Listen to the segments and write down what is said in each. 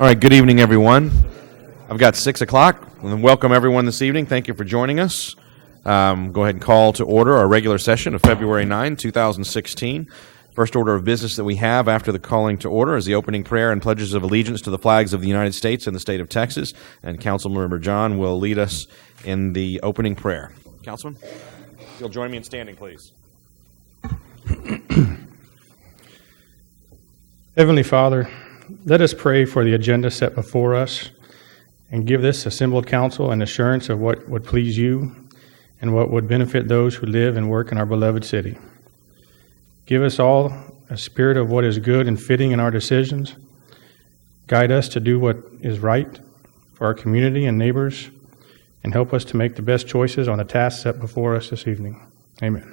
All right, good evening, everyone. I've got 6 o'clock. Welcome, everyone, this evening. Thank you for joining us. Go ahead and call to order our regular session of February 9, 2016. First order of business that we have after the calling to order is the opening prayer and pledges of allegiance to the flags of the United States and the state of Texas. And Councilmember John will lead us in the opening prayer. Councilman, if you'll join me in standing, please. Heavenly Father, let us pray for the agenda set before us and give this assembled council an assurance of what would please you and what would benefit those who live and work in our beloved city. Give us all a spirit of what is good and fitting in our decisions. Guide us to do what is right for our community and neighbors, and help us to make the best choices on the tasks set before us this evening. Amen.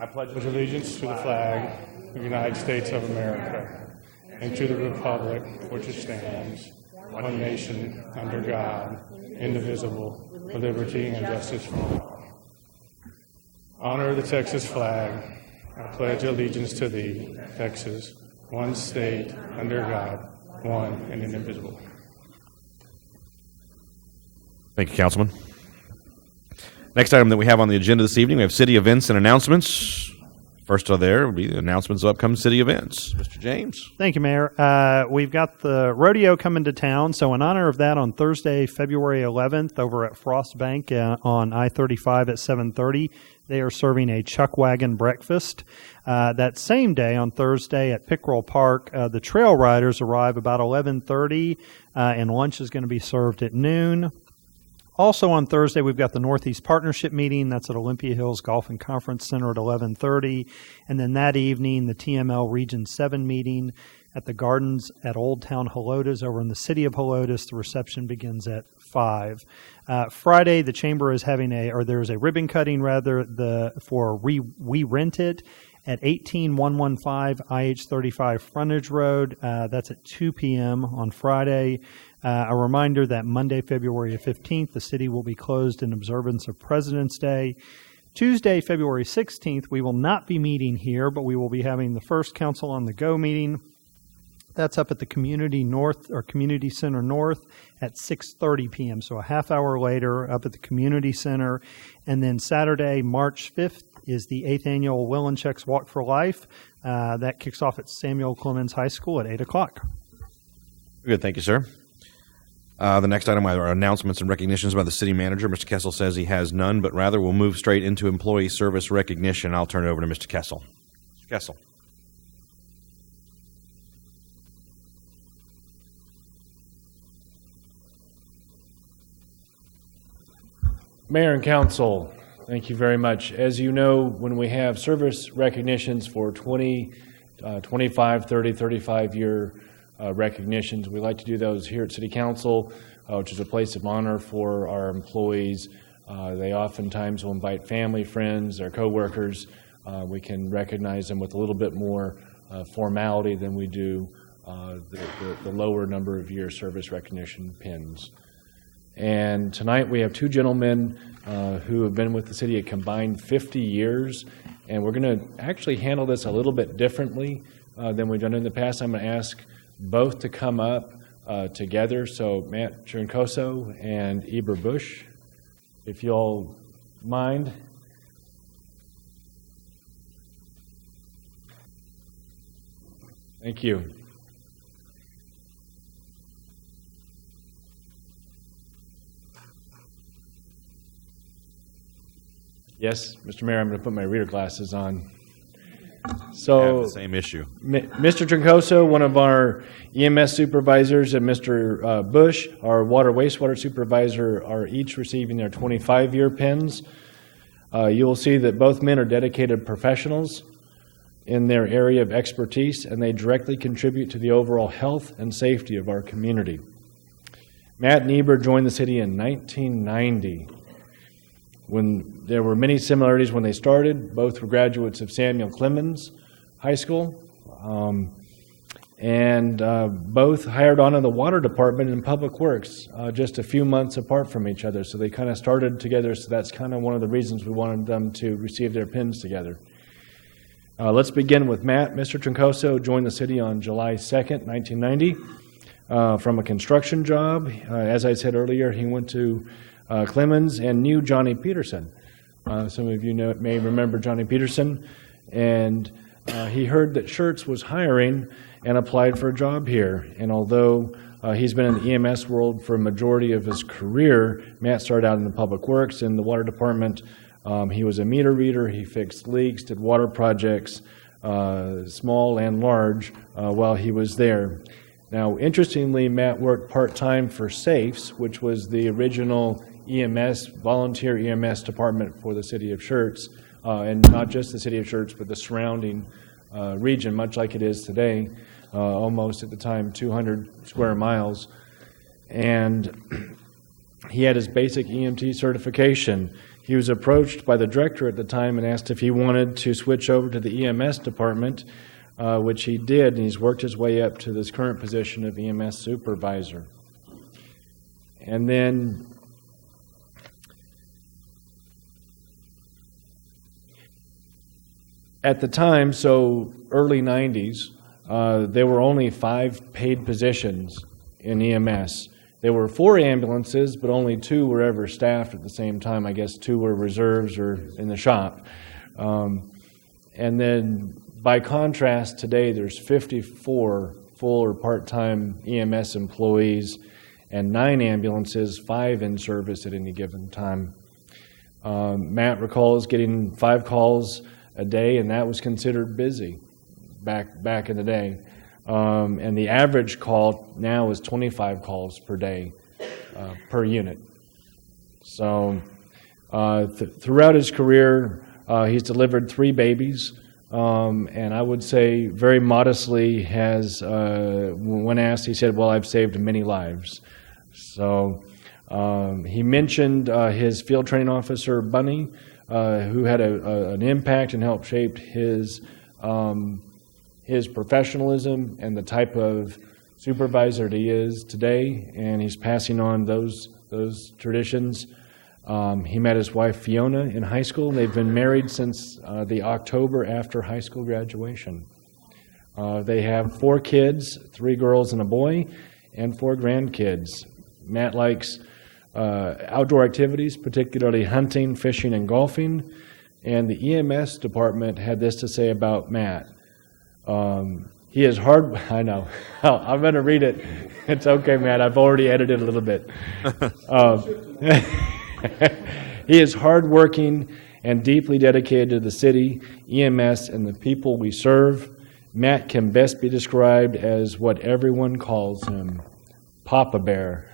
I pledge allegiance to the flag of the United States of America and to the republic for which it stands, one nation, under God, indivisible, with liberty and justice for all. Honor the Texas flag. I pledge allegiance to thee, Texas, one state, under God, one and indivisible. Thank you, Councilman. Next item that we have on the agenda this evening, we have city events and announcements. First there will be the announcements of upcoming city events. Mr. James. Thank you, Mayor. We've got the rodeo coming to town, so in honor of that, on Thursday, February 11th, over at Frost Bank on I-35 at 7:30, they are serving a chuck wagon breakfast. That same day, on Thursday at Pickerel Park, the trail riders arrive about 11:30, and lunch is going to be served at noon. Also on Thursday, we've got the Northeast Partnership meeting. That's at Olympia Hills Golf and Conference Center at 11:30. And then that evening, the TML Region 7 meeting at the Gardens at Old Town Helotes over in the city of Helotes. The reception begins at 5. Friday, the Chamber is having there's a ribbon cutting for We Rent It at 18115 IH35 Frontage Road. That's at 2 p.m. on Friday. A reminder that Monday, February 15th, the city will be closed in observance of President's Day. Tuesday, February 16th, we will not be meeting here, but we will be having the first Council on the Go meeting. That's up at the Community Center North at 6:30 p.m., so a half hour later up at the Community Center. And then Saturday, March 5th, is the 8th annual Will and Check's Walk for Life. That kicks off at Samuel Clemens High School at 8 o'clock. Good, thank you, sir. The next item are announcements and recognitions by the city manager. Mr. Kessel says he has none, but rather we'll move straight into employee service recognition. I'll turn it over to Mr. Kessel. Mr. Kessel. Mayor and Council, thank you very much. As you know, when we have service recognitions for 20, 25, 30, 35-year recognitions, we like to do those here at City Council, which is a place of honor for our employees. They oftentimes will invite family, friends, their coworkers. We can recognize them with a little bit more formality than we do the lower number of year service recognition pins. And tonight we have two gentlemen who have been with the city a combined 50 years, and we're going to actually handle this a little bit differently than we've done in the past. I'm going to ask both to come up together. So Matt Trincoso and Eber Bush, if you'll mind. Thank you. Yes, Mr. Mayor, I'm going to put my reader glasses on. So, the same issue. Mr. Trincoso, one of our EMS supervisors, and Mr. Bush, our water wastewater supervisor, are each receiving their 25-year pins. You will see that both men are dedicated professionals in their area of expertise, and they directly contribute to the overall health and safety of our community. Matt and Eber joined the city in 1990. When there were many similarities when they started. Both were graduates of Samuel Clemens High School, and both hired on in the water department in Public Works just a few months apart from each other. So they kind of started together, so that's kind of one of the reasons we wanted them to receive their pins together. Let's begin with Matt. Mr. Troncoso joined the city on July 2nd, 1990, from a construction job. As I said earlier, he went to Clemens and knew Johnny Peterson. Some of you may remember Johnny Peterson. And he heard that Schertz was hiring and applied for a job here. And although he's been in the EMS world for a majority of his career, Matt started out in the public works in the water department. He was a meter reader. He fixed leaks, did water projects, small and large, while he was there. Now, interestingly, Matt worked part-time for SAFES, which was the original EMS, volunteer EMS department for the city of Schertz, and not just the city of Schertz, but the surrounding region, much like it is today, almost at the time 200 square miles. And he had his basic EMT certification. He was approached by the director at the time and asked if he wanted to switch over to the EMS department, which he did, and he's worked his way up to this current position of EMS supervisor. And then at the time, so early 90s, there were only 5 paid positions in EMS. There were 4 ambulances, but only 2 were ever staffed at the same time. I guess 2 were reserves or in the shop. And then by contrast, today there's 54 full or part-time EMS employees and 9 ambulances, 5 in service at any given time. Matt recalls getting 5 calls a day, and that was considered busy back in the day. And the average call now is 25 calls per day per unit. So throughout his career, he's delivered 3 babies, and I would say very modestly has, when asked, he said, well, I've saved many lives. So he mentioned his field training officer, Bunny, who had an impact and helped shape his professionalism and the type of supervisor that he is today, and he's passing on those traditions. He met his wife Fiona in high school. They've been married since the October after high school graduation. They have 4 kids, 3 girls and a boy, and 4 grandkids. Matt likes outdoor activities, particularly hunting, fishing, and golfing. And the EMS department had this to say about Matt. He is hard. I know. I'm going to read it. It's okay, Matt. I've already edited a little bit. He is hardworking and deeply dedicated to the city, EMS, and the people we serve. Matt can best be described as what everyone calls him, Papa Bear.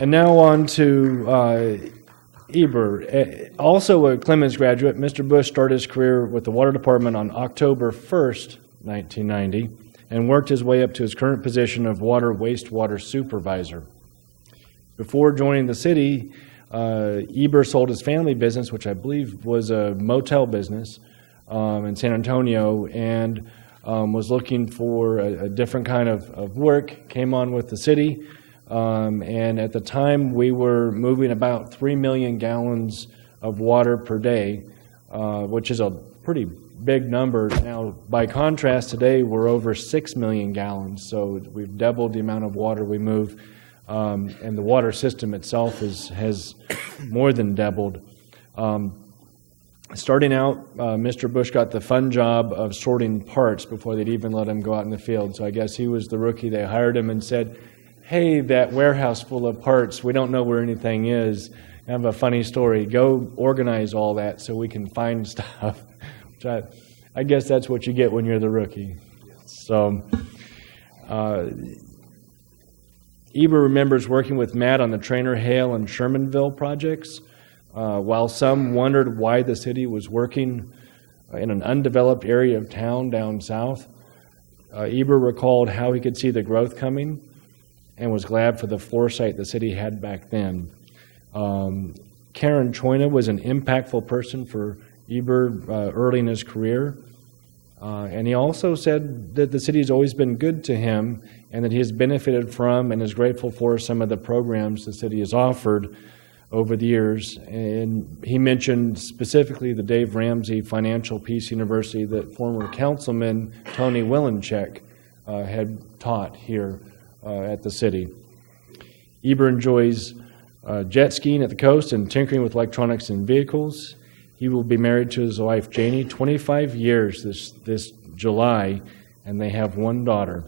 And now on to Eber. Also a Clemens graduate, Mr. Bush started his career with the Water Department on October 1st, 1990, and worked his way up to his current position of Water Wastewater Supervisor. Before joining the city, Eber sold his family business, which I believe was a motel business in San Antonio, and was looking for a different kind of work, came on with the city. And at the time, we were moving about 3 million gallons of water per day, which is a pretty big number. Now, by contrast, today we're over 6 million gallons, so we've doubled the amount of water we move, and the water system itself has more than doubled. Starting out, Mr. Bush got the fun job of sorting parts before they'd even let him go out in the field, so I guess he was the rookie. They hired him and said, hey, that warehouse full of parts, we don't know where anything is. I have a funny story. Go organize all that so we can find stuff. Which I guess that's what you get when you're the rookie. So Eber remembers working with Matt on the Trainer Hale and Shermanville projects. While some wondered why the city was working in an undeveloped area of town down south, Eber recalled how he could see the growth coming and was glad for the foresight the city had back then. Karen Choina was an impactful person for Eber early in his career. And he also said that the city has always been good to him and that he has benefited from and is grateful for some of the programs the city has offered over the years. And he mentioned specifically the Dave Ramsey Financial Peace University that former councilman Tony Willencheck had taught here at the city. Eber enjoys jet skiing at the coast and tinkering with electronics and vehicles. He will be married to his wife Janie, 25 years this July, and they have one daughter.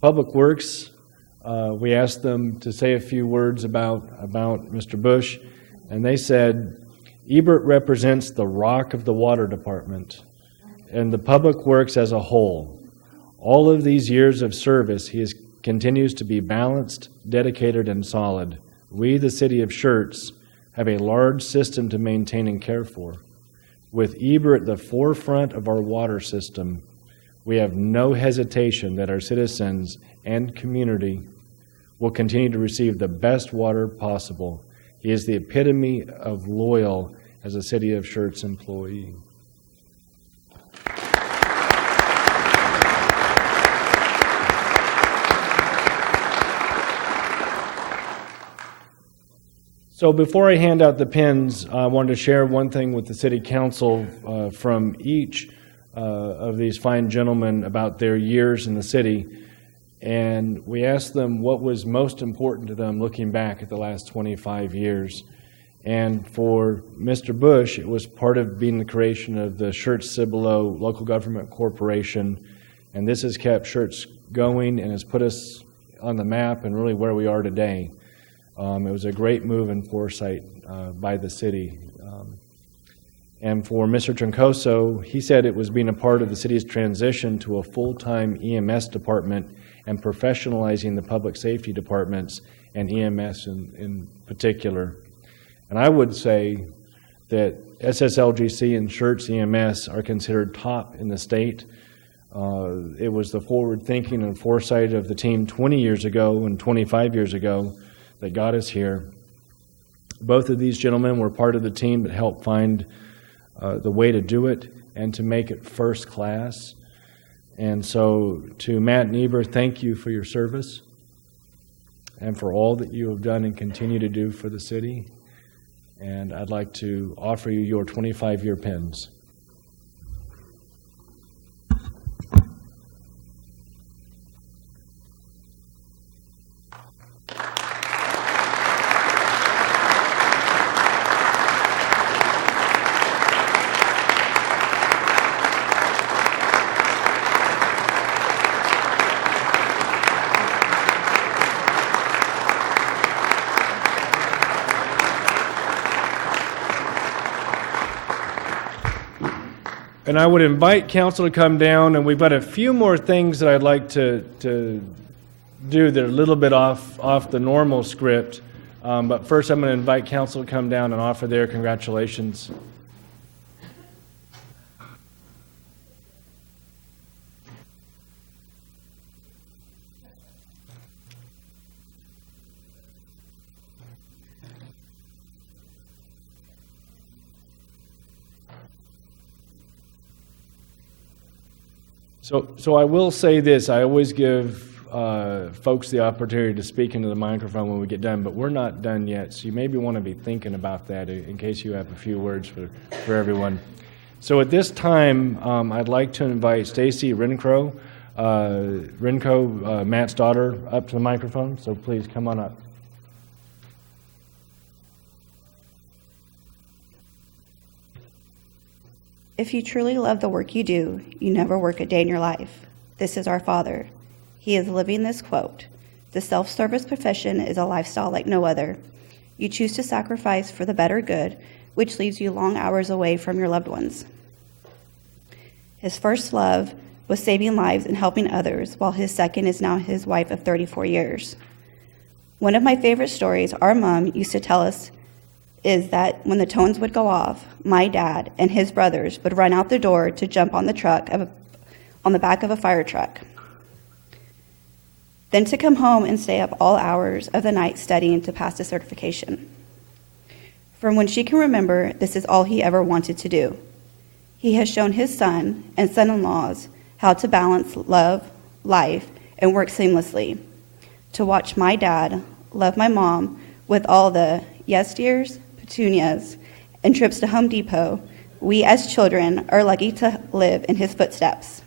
Public Works, we asked them to say a few words about Mr. Bush, and they said, Ebert represents the rock of the water department and the Public Works as a whole. All of these years of service, he continues to be balanced, dedicated, and solid. We, the city of Schertz, have a large system to maintain and care for. With Ebert at the forefront of our water system, we have no hesitation that our citizens and community will continue to receive the best water possible. He is the epitome of loyal as a City of Schertz employee. So before I hand out the pins, I wanted to share one thing with the City Council from each of these fine gentlemen about their years in the city. And we asked them what was most important to them looking back at the last 25 years. And for Mr. Bush, it was part of being the creation of the Schertz-Cibolo Local Government Corporation. And this has kept Schertz going and has put us on the map and really where we are today. It was a great move and foresight by the city. And for Mr. Troncoso, he said it was being a part of the city's transition to a full-time EMS department and professionalizing the public safety departments and EMS in particular. And I would say that SSLGC and Schertz EMS are considered top in the state. It was the forward thinking and foresight of the team 20 years ago and 25 years ago that got us here. Both of these gentlemen were part of the team that helped find the way to do it and to make it first class. And so to Matt and Eber, thank you for your service and for all that you have done and continue to do for the city. And I'd like to offer you your 25-year pins. And I would invite council to come down, and we've got a few more things that I'd like to do that are a little bit off the normal script. But first I'm going to invite council to come down and offer their congratulations. So I will say this, I always give folks the opportunity to speak into the microphone when we get done, but we're not done yet, so you maybe want to be thinking about that in case you have a few words for everyone. So at this time, I'd like to invite Stacy Renko, Matt's daughter, up to the microphone, so please come on up. If you truly love the work you do, you never work a day in your life. This is our Father. He is living this quote. The self-service profession is a lifestyle like no other. You choose to sacrifice for the better good, which leaves you long hours away from your loved ones. His first love was saving lives and helping others, while his second is now his wife of 34 years. One of my favorite stories our mom used to tell us is that when the tones would go off, my dad and his brothers would run out the door to jump on the back of a fire truck. Then to come home and stay up all hours of the night studying to pass the certification. From when she can remember, this is all he ever wanted to do. He has shown his son and son-in-laws how to balance love, life, and work seamlessly. To watch my dad love my mom with all the yes dears, petunias, and trips to Home Depot, we as children are lucky to live in his footsteps.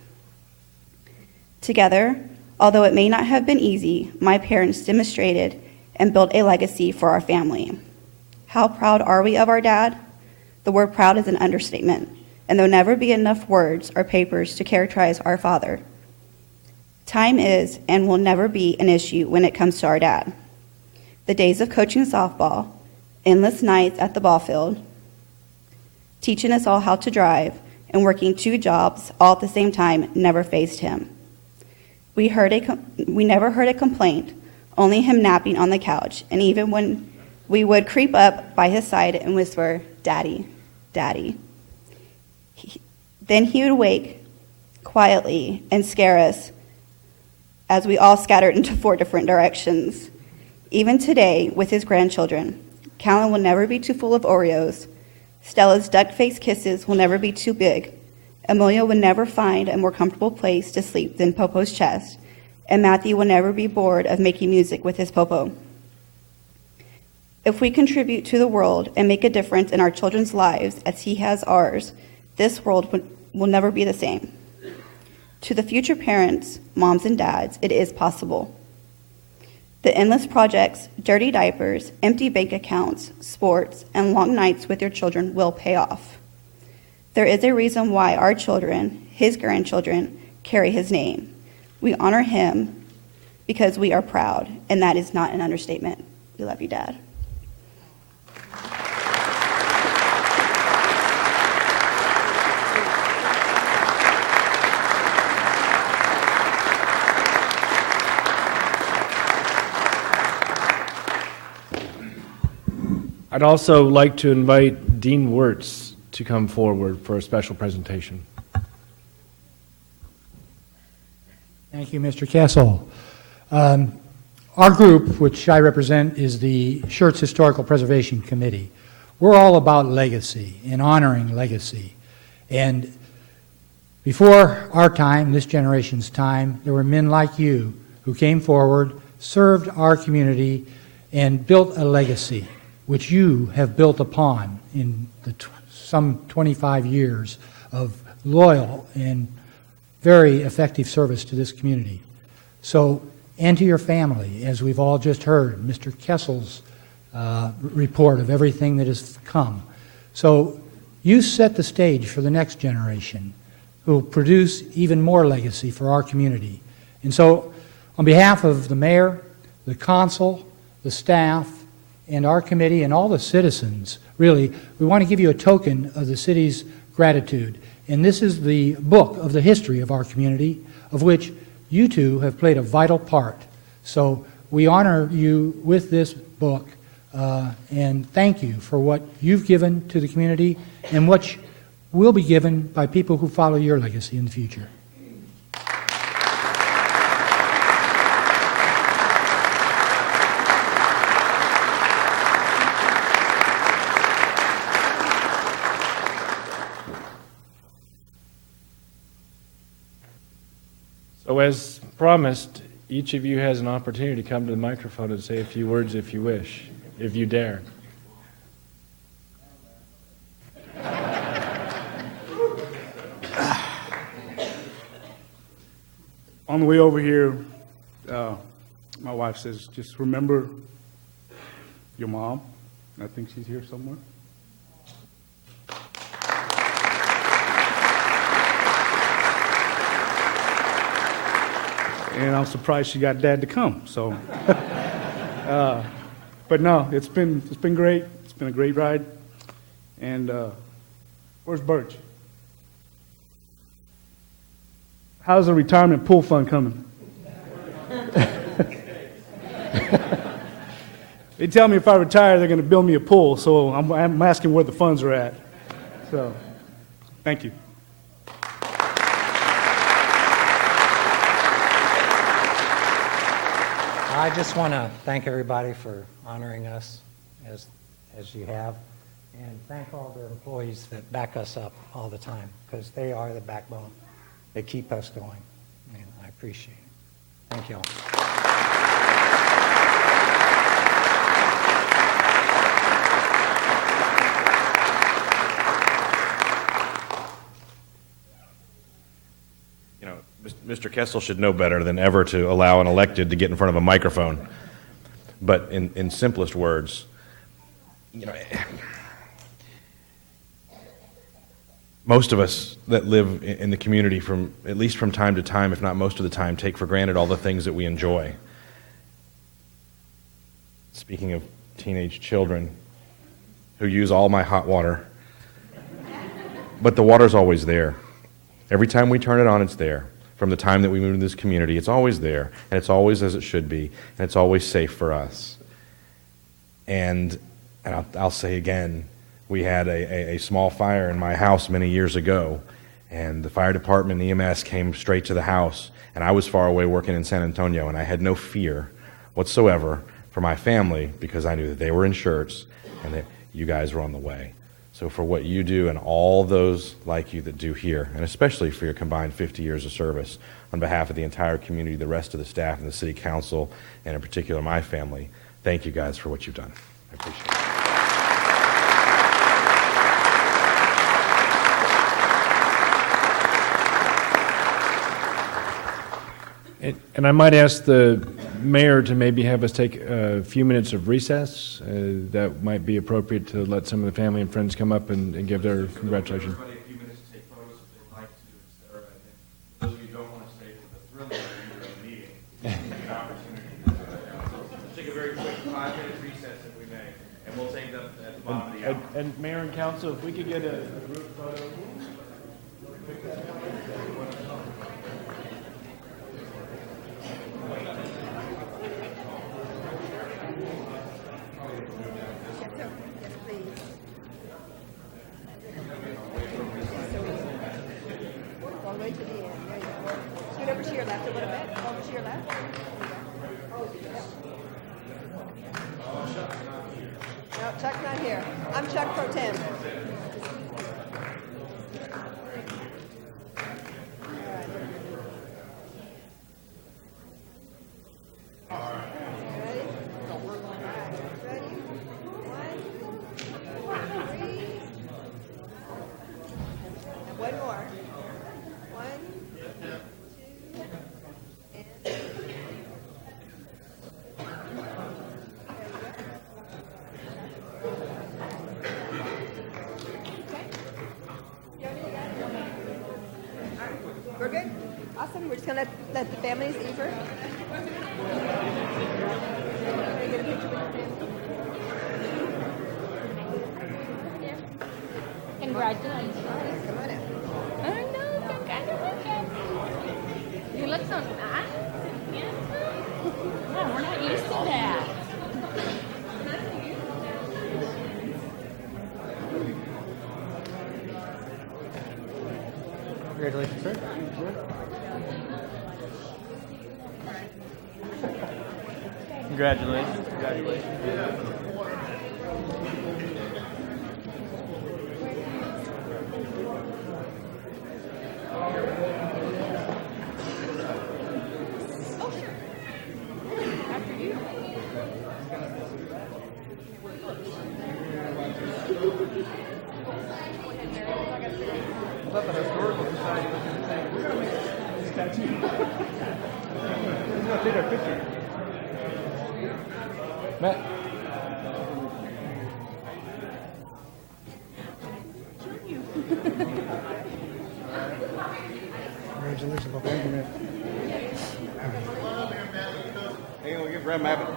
Together, although it may not have been easy, my parents demonstrated and built a legacy for our family. How proud are we of our dad? The word proud is an understatement, and there'll never be enough words or papers to characterize our father. Time is and will never be an issue when it comes to our dad. The days of coaching softball, endless nights at the ball field, teaching us all how to drive, and working 2 jobs all at the same time never fazed him. We never heard a complaint, only him napping on the couch, and even when we would creep up by his side and whisper, "Daddy, Daddy." Then he would wake quietly and scare us as we all scattered into 4 different directions. Even today, with his grandchildren, Callan will never be too full of Oreos. Stella's duck-faced kisses will never be too big. Amelia will never find a more comfortable place to sleep than Popo's chest, and Matthew will never be bored of making music with his Popo. If we contribute to the world and make a difference in our children's lives as he has ours, this world will never be the same. To the future parents, moms and dads, it is possible. The endless projects, dirty diapers, empty bank accounts, sports, and long nights with your children will pay off. There is a reason why our children, his grandchildren, carry his name. We honor him because we are proud, and that is not an understatement. We love you, Dad. I'd also like to invite Dean Wirtz to come forward for a special presentation. Thank you, Mr. Kessel. Our group, which I represent, is the Schertz Historical Preservation Committee. We're all about legacy and honoring legacy. And before our time, this generation's time, there were men like you who came forward, served our community, and built a legacy, which you have built upon in the some 25 years of loyal and very effective service to this community. So, and to your family, as we've all just heard, Mr. Kessel's report of everything that has come. So, you set the stage for the next generation who will produce even more legacy for our community. And so, on behalf of the mayor, the council, the staff, and our committee and all the citizens, really, we want to give you a token of the city's gratitude. And this is the book of the history of our community, of which you two have played a vital part. So we honor you with this book, and thank you for what you've given to the community and what will be given by people who follow your legacy in the future. So as promised, each of you has an opportunity to come to the microphone and say a few words if you wish, if you dare. On the way over here, my wife says, just remember your mom. I think she's here somewhere. And I'm surprised she got Dad to come. So, but no, it's been great. It's been a great ride. And where's Birch? How's the retirement pool fund coming? They tell me if I retire, they're going to build me a pool. So I'm asking where the funds are at. So, thank you. I just want to thank everybody for honoring us as you have, and thank all the employees that back us up all the time, because they are the backbone. they keep us going, and I appreciate it. Thank you all. You know, Mr. Kessel should know better than ever to allow an elected to get in front of a microphone. But in simplest words, you know, most of us that live in the community, from at least from time to time, if not most of the time, take for granted all the things that we enjoy. Speaking of teenage children who use all my hot water, but the water's always there. Every time we turn it on, it's there. From the time that we moved to this community, it's always there, and it's always as it should be, and it's always safe for us. And I'll say again, we had a small fire in my house many years ago, and the fire department and EMS came straight to the house, and I was far away working in San Antonio, and I had no fear whatsoever for my family because I knew that they were in Schertz and that you guys were on the way. So for what you do and all those like you that do here, and especially for your combined 50 years of service, on behalf of the entire community, the rest of the staff and the city council, and in particular my family, thank you guys for what you've done. I appreciate it. And I might ask the mayor to maybe have us take a few minutes of recess. That might be appropriate to let some of the family and friends come up and give their congratulations. Everybody a few minutes to take photos if they'd like to, etc. And those of you who don't want to stay for the thrilling of the meeting, an opportunity to do that. So let's take a very quick 5-minute recess if we may, and we'll take them at the bottom of the hour. And mayor and council, if we could get a group photo. All the way to the end. There you go. Scoot over to your left a little bit. Over to your left. No, Chuck's not here. I'm Chuck Pro Tem. Ready? Ready? 1, 3. And one more. 1, 2, and... We're good? Awesome. We're just going to let the families eat first. Get a picture with the family. Congratulations. Come on out. I know, congratulations. You look so nice. Yeah, we're not used to that. Congratulations, sir. Congratulations. Congratulations. I thought the historical society was going to say, we're going to make this tattoo. We're going to take our picture. Matt. Congratulations. Well, thank you, man. Hey, we'll give Brad Mabbott.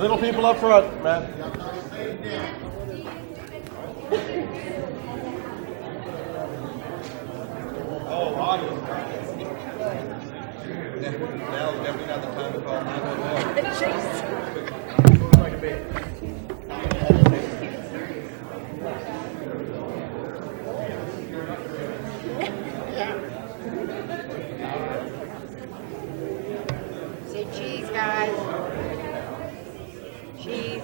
Little people up front, Matt. Oh, audience. Now definitely not the time to call 911. Say cheese, guys. Cheese.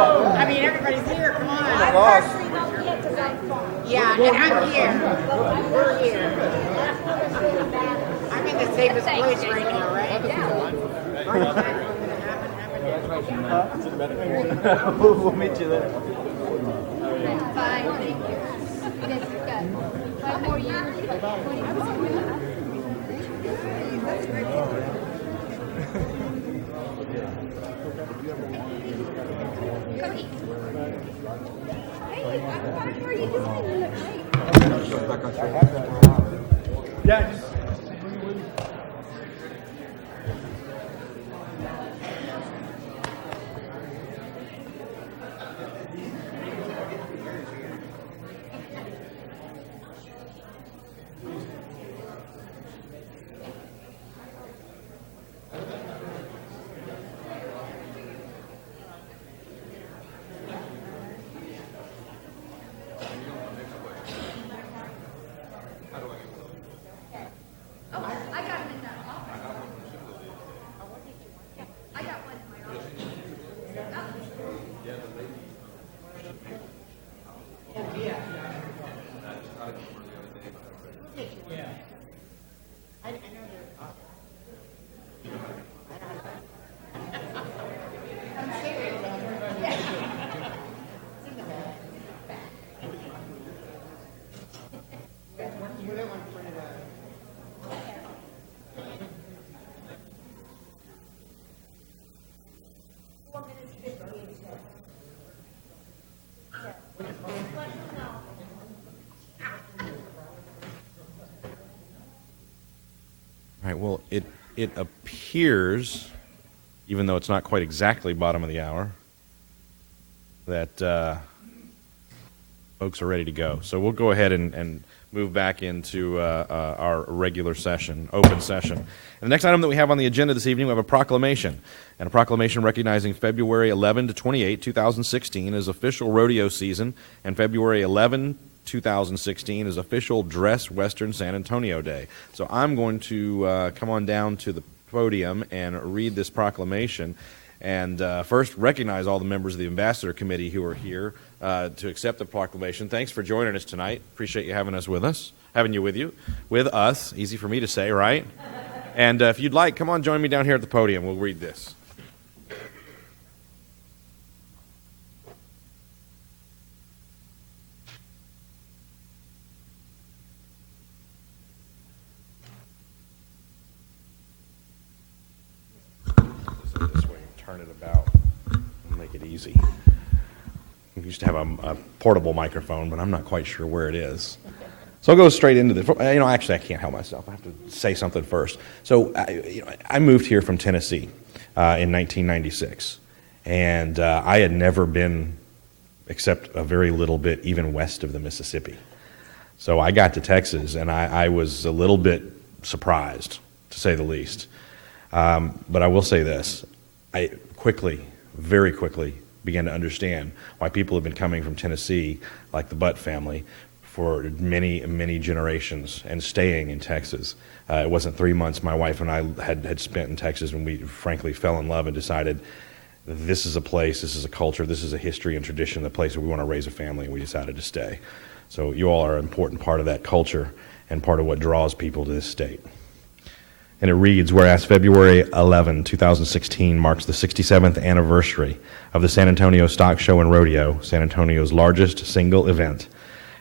I mean, everybody's here. Come on. I personally don't get to that. Yeah, and I'm here. We're here. I'm in the safest place right now, right? We'll meet you there. Fine, thank you. Yes, good. 5 more years. Cody. Hey, how are you doing? You look great. Yeah. All right, well, it appears, even though it's not quite exactly bottom of the hour, that folks are ready to go. So we'll go ahead and move back into our regular session, open session. And the next item that we have on the agenda this evening, we have a proclamation, and a proclamation recognizing February 11 to 28, 2016 as official rodeo season, and February 11, 2016 is official Dress Western San Antonio Day. So I'm going to come on down to the podium and read this proclamation, and first recognize all the members of the Ambassador Committee who are here to accept the proclamation. Thanks for joining us tonight. Appreciate you having with us. Easy for me to say, right? And if you'd like, come on, join me down here at the podium. We'll read this. This way, turn it about, and make it easy. We used to have a portable microphone, but I'm not quite sure where it is. So I'll go straight into this. Actually, I can't help myself. I have to say something first. So I moved here from Tennessee in 1996, and I had never been, except a very little bit, even west of the Mississippi. So I got to Texas, and I was a little bit surprised, to say the least. But I will say this. I very quickly, began to understand why people have been coming from Tennessee, like the Butt family, for many, many generations and staying in Texas. It wasn't 3 months my wife and I had spent in Texas when we frankly fell in love and decided this is a place, this is a culture, this is a history and tradition, the place where we want to raise a family, and we decided to stay. So you all are an important part of that culture and part of what draws people to this state. And it reads, whereas February 11, 2016 marks the 67th anniversary of the San Antonio Stock Show and Rodeo, San Antonio's largest single event.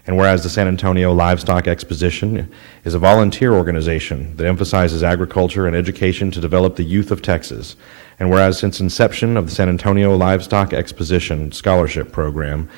And whereas the San Antonio Livestock Exposition is a volunteer organization that emphasizes agriculture and education to develop the youth of Texas. And whereas since inception of the San Antonio Livestock Exposition Scholarship Program,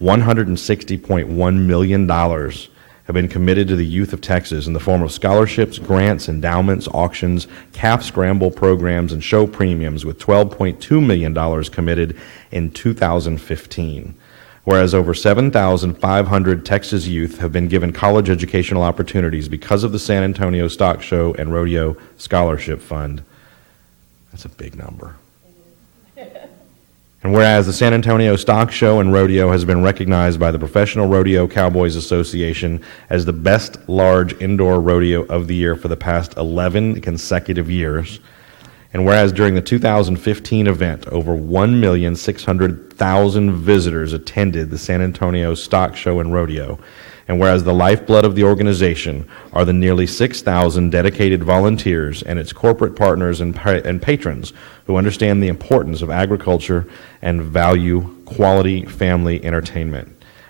$160.1 million have been committed to the youth of Texas in the form of scholarships, grants, endowments, auctions, calf scramble programs, and show premiums, with $12.2 million committed in 2015. Whereas over 7,500 Texas youth have been given college educational opportunities because of the San Antonio Stock Show and Rodeo Scholarship Fund. That's a big number. And whereas the San Antonio Stock Show and Rodeo has been recognized by the Professional Rodeo Cowboys Association as the best large indoor rodeo of the year for the past 11 consecutive years, and whereas during the 2015 event, over 1,600,000 visitors attended the San Antonio Stock Show and Rodeo, and whereas the lifeblood of the organization are the nearly 6,000 dedicated volunteers and its corporate partners and patrons who understand the importance of agriculture and value quality family entertainment.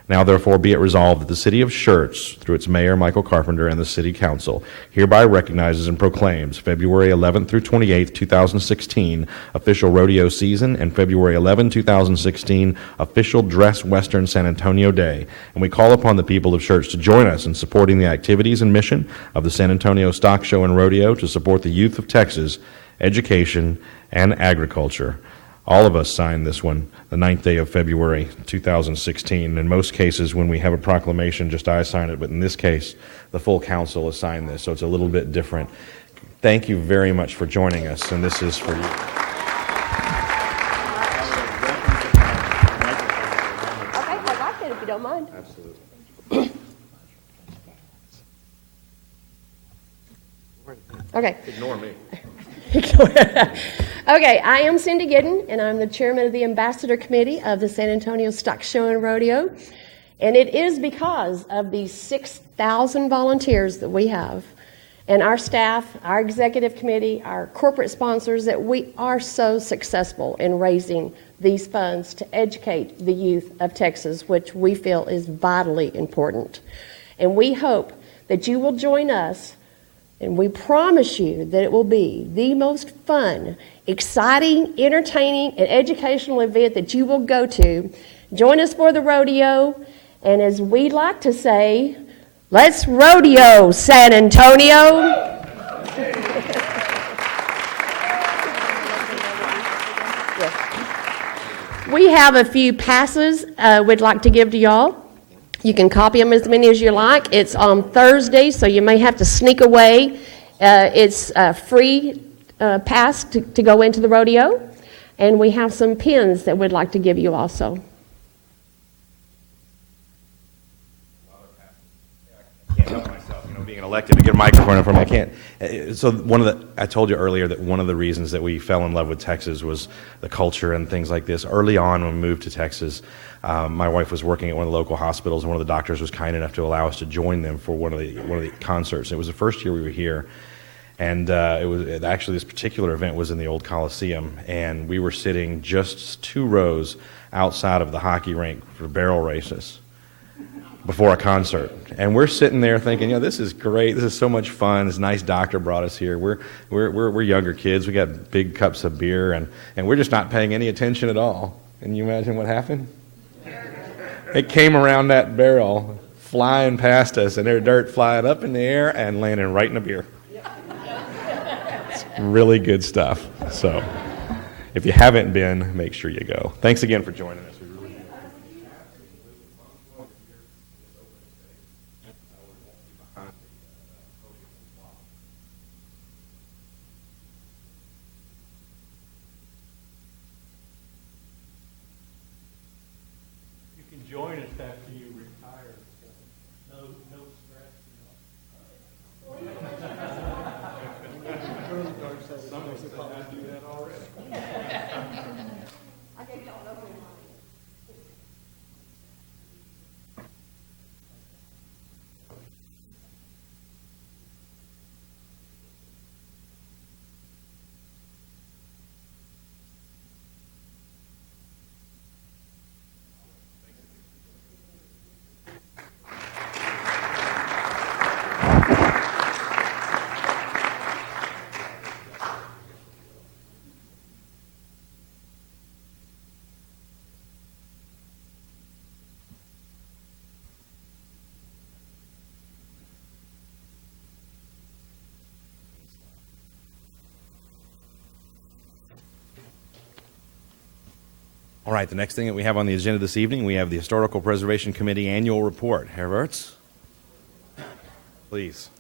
Now, therefore, be it resolved that the City of Schertz, through its Mayor, Michael Carpenter, and the City Council, hereby recognizes and proclaims February 11th through 28th, 2016, official rodeo season, and February 11, 2016, official Dress Western San Antonio Day. And we call upon the people of Schertz to join us in supporting the activities and mission of the San Antonio Stock Show and Rodeo to support the youth of Texas, education, and agriculture. All of us signed this one the 9th day of February 2016. In most cases, when we have a proclamation, just I sign it, but in this case, the full council has signed this, so it's a little bit different. Thank you very much for joining us, and this is for you. Okay, I'd like it if you don't mind. Absolutely. Okay. Ignore me. Okay, I am Cindy Giddon, and I'm the chairman of the Ambassador Committee of the San Antonio Stock Show and Rodeo. And it is because of these 6,000 volunteers that we have, and our staff, our executive committee, our corporate sponsors, that we are so successful in raising these funds to educate the youth of Texas, which we feel is vitally important. And we hope that you will join us. And we promise you that it will be the most fun, exciting, entertaining, and educational event that you will go to. Join us for the rodeo. And as we like to say, let's rodeo, San Antonio. We have a few passes we'd like to give to y'all. You can copy them as many as you like. It's on Thursday, so you may have to sneak away. It's a free pass to go into the rodeo. And we have some pins that we'd like to give you also. I can't help myself, being elected to get a microphone in front of me. I can't. So I told you earlier that one of the reasons that we fell in love with Texas was the culture and things like this. Early on when we moved to Texas, my wife was working at one of the local hospitals, and one of the doctors was kind enough to allow us to join them for one of the concerts. It was the first year we were here, and it was actually this particular event was in the old Coliseum, and we were sitting just 2 rows outside of the hockey rink for barrel races before a concert. And we're sitting there thinking, this is great. This is so much fun. This nice doctor brought us here. We're younger kids. We got big cups of beer, and we're just not paying any attention at all. Can you imagine what happened? It came around that barrel, flying past us, and there's dirt flying up in the air and landing right in a beer. It's really good stuff. So if you haven't been, make sure you go. Thanks again for joining us. Join us after you retire. No stress, Some of us probably do that already. All right, the next thing that we have on the agenda this evening, we have the Historical Preservation Committee Annual Report. Herr Wirtz, please.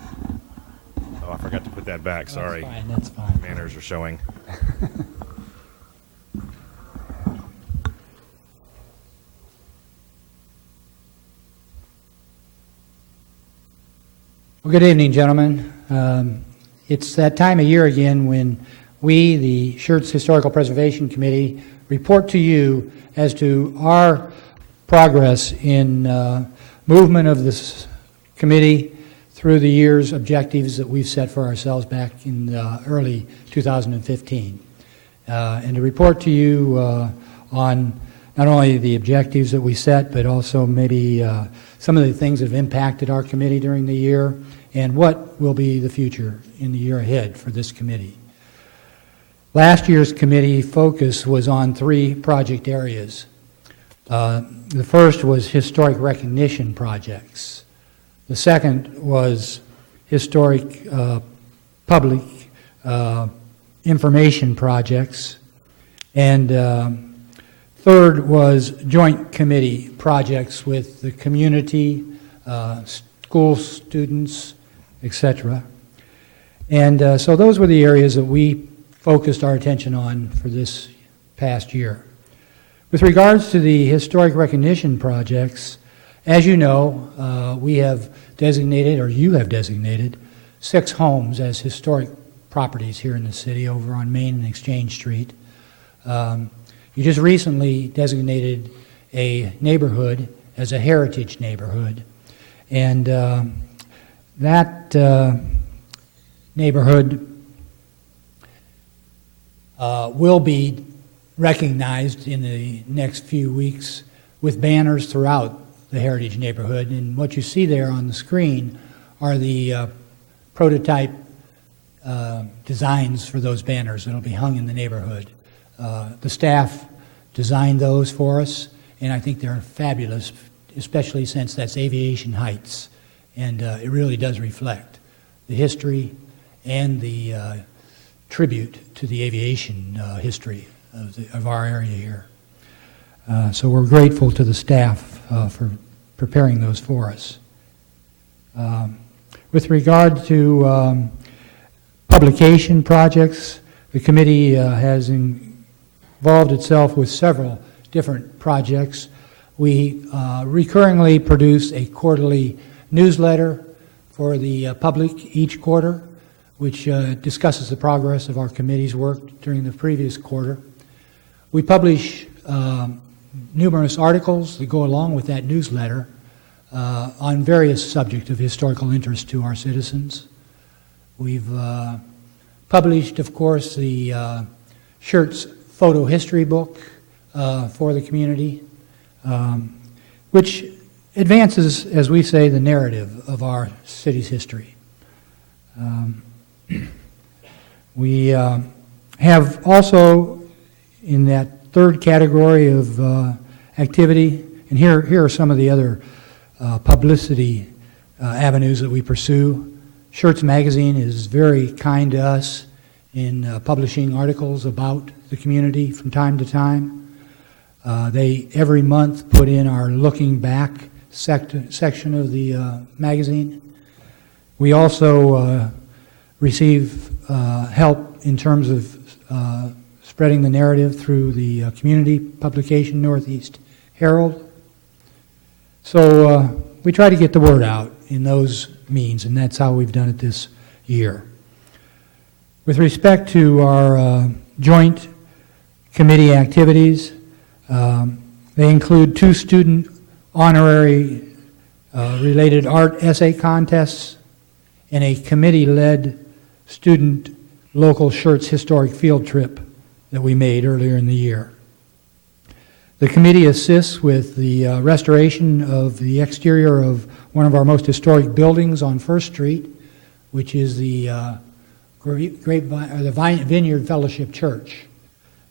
Oh, I forgot to put that back. Sorry. That's fine, that's fine. Manners are showing. Well, good evening, gentlemen. It's that time of year again when we, the Schertz Historical Preservation Committee, report to you as to our progress in movement of this committee through the year's objectives that we've set for ourselves back in early 2015. And to report to you on not only the objectives that we set, but also maybe some of the things that have impacted our committee during the year and what will be the future in the year ahead for this committee. Last year's committee focus was on 3 project areas. The first was historic recognition projects. The second was historic public information projects. And third was joint committee projects with the community, school students, etc. And so those were the areas that we focused our attention on for this past year. With regards to the historic recognition projects, as you know, we have designated, or you have designated, 6 homes as historic properties here in the city over on Main and Exchange Street. You just recently designated a neighborhood as a heritage neighborhood. And that neighborhood will be recognized in the next few weeks with banners throughout the heritage neighborhood. And what you see there on the screen are the prototype designs for those banners that will be hung in the neighborhood. The staff designed those for us, and I think they're fabulous, especially since that's Aviation Heights. And it really does reflect the history and the tribute to the aviation history of our area here. So we're grateful to the staff for preparing those for us. With regard to publication projects, the committee has involved itself with several different projects. We recurringly produce a quarterly newsletter for the public each quarter, which discusses the progress of our committee's work during the previous quarter. We publish numerous articles that go along with that newsletter on various subjects of historical interest to our citizens. We've published, of course, the Schertz photo history book for the community, which advances, as we say, the narrative of our city's history. We have also, in that third category of activity, and here are some of the other publicity avenues that we pursue. Schertz Magazine is very kind to us in publishing articles about the community from time to time. They every month put in our Looking Back section of the magazine. We also receive help in terms of spreading the narrative through the community publication Northeast Herald. So we try to get the word out in those means, and that's how we've done it this year. With respect to our joint committee activities, they include 2 student honorary related art essay contests and a committee-led student local Schertz historic field trip that we made earlier in the year. The committee assists with the restoration of the exterior of one of our most historic buildings on First Street, which is the Vineyard Fellowship Church.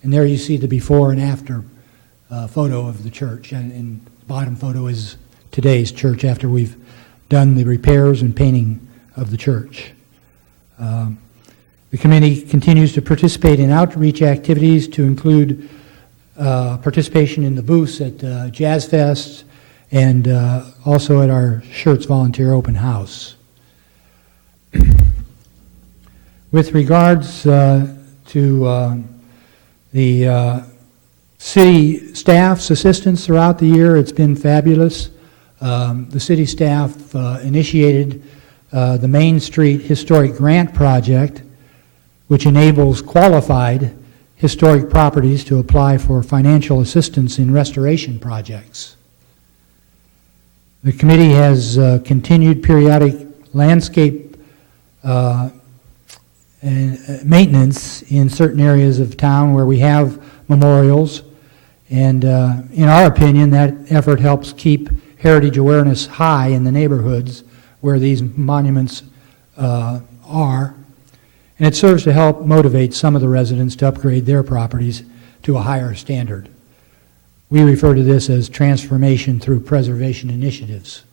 And there you see the before and after photo of the church, and the bottom photo is today's church after we've done the repairs and painting of the church. The committee continues to participate in outreach activities to include participation in the booths at Jazz Fest and also at our Schertz Volunteer Open House. With regards to the city staff's assistance throughout the year, it's been fabulous. The city staff initiated the Main Street Historic Grant Project, which enables qualified historic properties to apply for financial assistance in restoration projects. The committee has continued periodic landscape maintenance in certain areas of town where we have memorials, and in our opinion, that effort helps keep heritage awareness high in the neighborhoods where these monuments are, and it serves to help motivate some of the residents to upgrade their properties to a higher standard. We refer to this as transformation through preservation initiatives.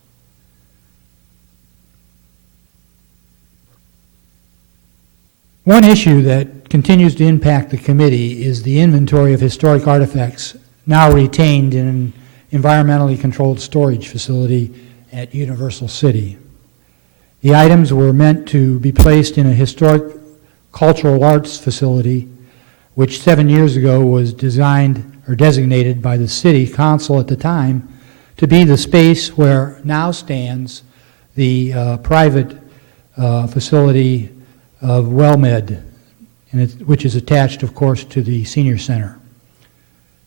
One issue that continues to impact the committee is the inventory of historic artifacts now retained in an environmentally controlled storage facility at Universal City. The items were meant to be placed in a historic cultural arts facility, which 7 years ago was designed or designated by the city council at the time to be the space where now stands the private facility of WellMed, which is attached, of course, to the senior center.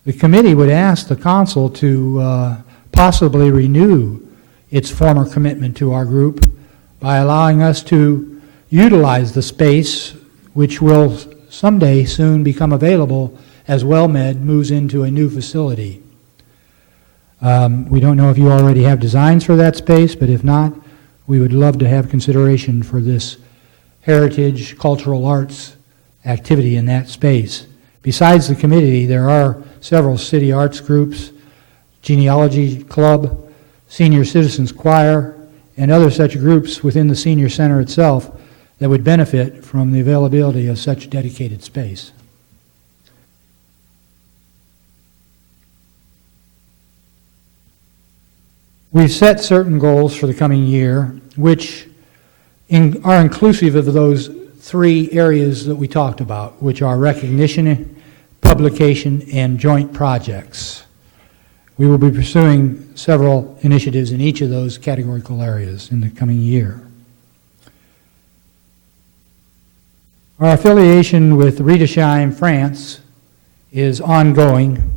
The committee would ask the council to possibly renew its former commitment to our group by allowing us to utilize the space, which will someday soon become available as WellMed moves into a new facility. We don't know if you already have designs for that space, but if not, we would love to have consideration for this heritage, cultural arts activity in that space. Besides the committee, there are several city arts groups, genealogy club, senior citizens choir, and other such groups within the senior center itself that would benefit from the availability of such dedicated space. We've set certain goals for the coming year, which are inclusive of those three areas that we talked about, which are recognition, publication, and joint projects. We will be pursuing several initiatives in each of those categorical areas in the coming year. Our affiliation with Riedesheim, France, is ongoing.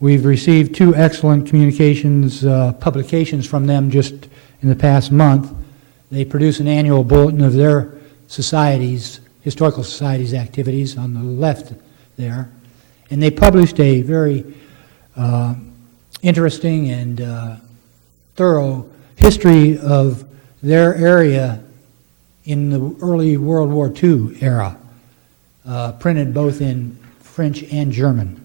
We've received 2 excellent communications publications from them just in the past month. They produce an annual bulletin of their societies, historical societies' activities on the left there. And they published a very interesting and thorough history of their area in the early World War II era, printed both in French and German.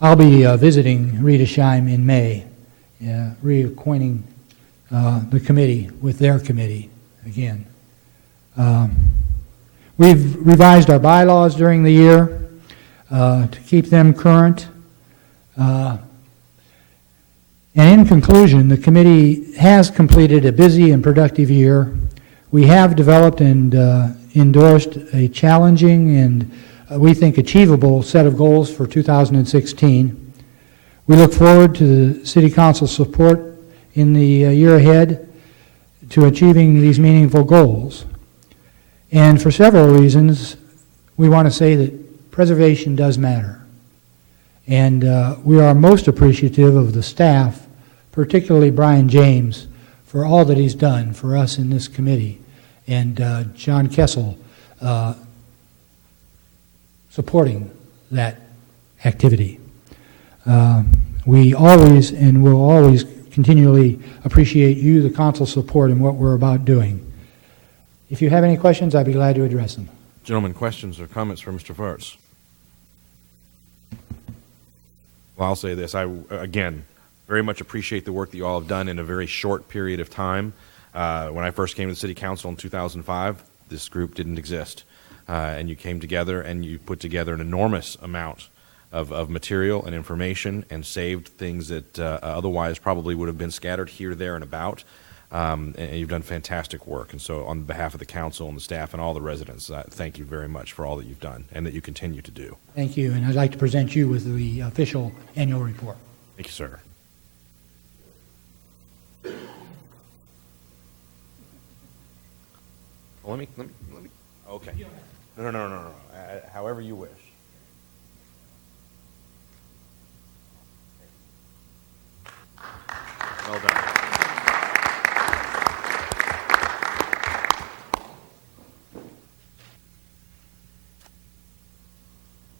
I'll be visiting Riedesheim in May, reacquainting the committee with their committee again. We've revised our bylaws during the year to keep them current. And in conclusion, the committee has completed a busy and productive year. We have developed and endorsed a challenging and we think achievable set of goals for 2016. We look forward to the City Council's support in the year ahead to achieving these meaningful goals. And for several reasons, we want to say that preservation does matter. And we are most appreciative of the staff, particularly Brian James, for all that he's done for us in this committee, and John Kessel supporting that activity. We always and will always continually appreciate you, the council's support in what we're about doing. If you have any questions, I'd be glad to address them. Gentlemen, questions or comments for Mr. Schertz? Well, I'll say this. I, again, very much appreciate the work that you all have done in a very short period of time. When I first came to the City Council in 2005, this group didn't exist. And you came together and you put together an enormous amount of material and information and saved things that otherwise probably would have been scattered here, there, and about. And you've done fantastic work. And so on behalf of the council and the staff and all the residents, thank you very much for all that you've done and that you continue to do. Thank you, and I'd like to present you with the official annual report. Thank you, sir. Well, let me, okay. No. However you wish. Well done.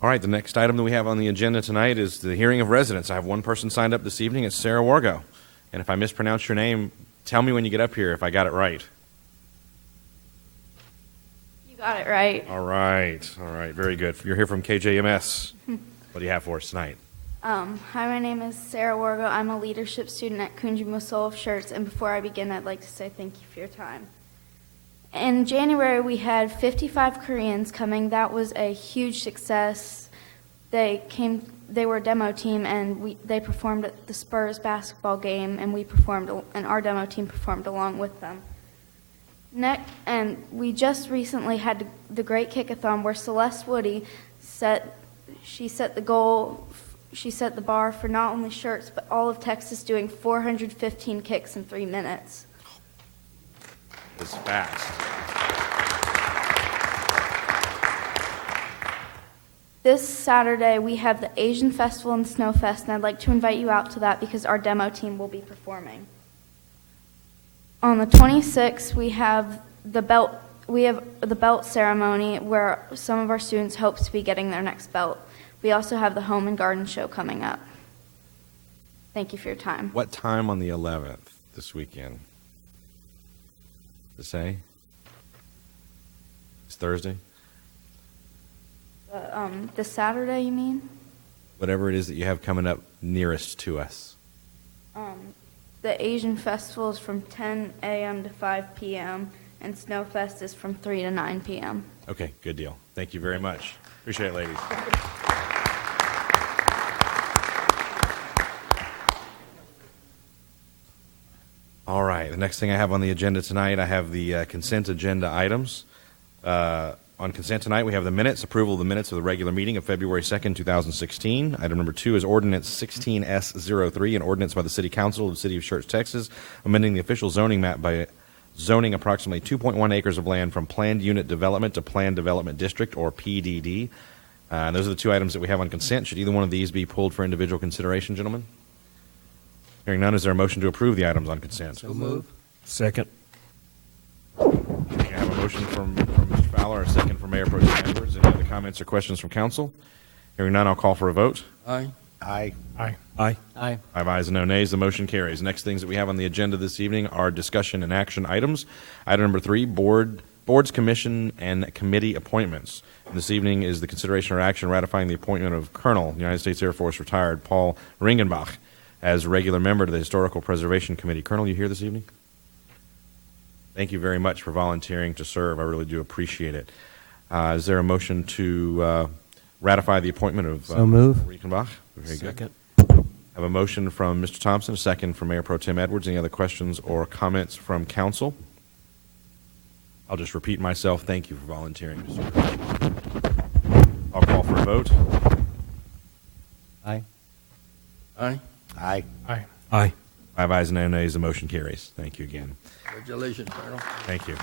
All right, the next item that we have on the agenda tonight is the hearing of residents. I have one person signed up this evening. It's Sarah Wargo. And if I mispronounce your name, tell me when you get up here if I got it right. You got it right. All right, very good. You're here from KJMS. What do you have for us tonight? Hi, my name is Sarah Wargo. I'm a leadership student at Kunji Musol of Schertz, and before I begin, I'd like to say thank you for your time. In January, we had 55 Koreans coming. That was a huge success. They were a demo team, and they performed at the Spurs basketball game, and our demo team performed along with them. And we just recently had the Great Kickathon where Celeste Woody set the bar for not only Schertz, but all of Texas, doing 415 kicks in 3 minutes. It's fast. This Saturday, we have the Asian Festival and Snowfest, and I'd like to invite you out to that because our demo team will be performing. On the 26th, we have the belt ceremony where some of our students hope to be getting their next belt. We also have the Home and Garden Show coming up. Thank you for your time. What time on the 11th this weekend? To say? It's Thursday? This Saturday, you mean? Whatever it is that you have coming up nearest to us. The Asian Festival is from 10 a.m. to 5 p.m., and Snowfest is from 3 to 9 p.m. Okay, good deal. Thank you very much. Appreciate it, ladies. All right, the next thing I have on the agenda tonight, I have the consent agenda items. On consent tonight, we have the minutes, approval of the minutes of the regular meeting of February 2nd, 2016. Item number 2 is Ordinance 16S03, an ordinance by the City Council of the City of Schertz, Texas, amending the official zoning map by zoning approximately 2.1 acres of land from Planned Unit Development to Planned Development District, or PDD. And those are the 2 items that we have on consent. Should either one of these be pulled for individual consideration, gentlemen? Hearing none, is there a motion to approve the items on consent? So move. Second. I have a motion from Mr. Fowler, a second from Mayor Pro Tem Edwards. Any other comments or questions from council? Hearing none, I'll call for a vote. Aye. Aye. Aye. 5 ayes and no nays. The motion carries. Next things that we have on the agenda this evening are discussion and action items. Item number 3, boards, commission, and committee appointments. And this evening is the consideration or action ratifying the appointment of Colonel, United States Air Force retired Paul Ringenbach, as regular member to the Historical Preservation Committee. Colonel, you here this evening? Thank you very much for volunteering to serve. I really do appreciate it. Is there a motion to ratify the appointment of So move. Ringenbach? Very Second. good. I have a motion from Mr. Thompson, a second from Mayor Pro Tem Edwards. Any other questions or comments from council? I'll just repeat myself. Thank you for volunteering to serve. I'll call for a vote. Aye. Aye. Aye. 5 ayes and no nays. The motion carries. Thank you again. Congratulations, Colonel. Thank you.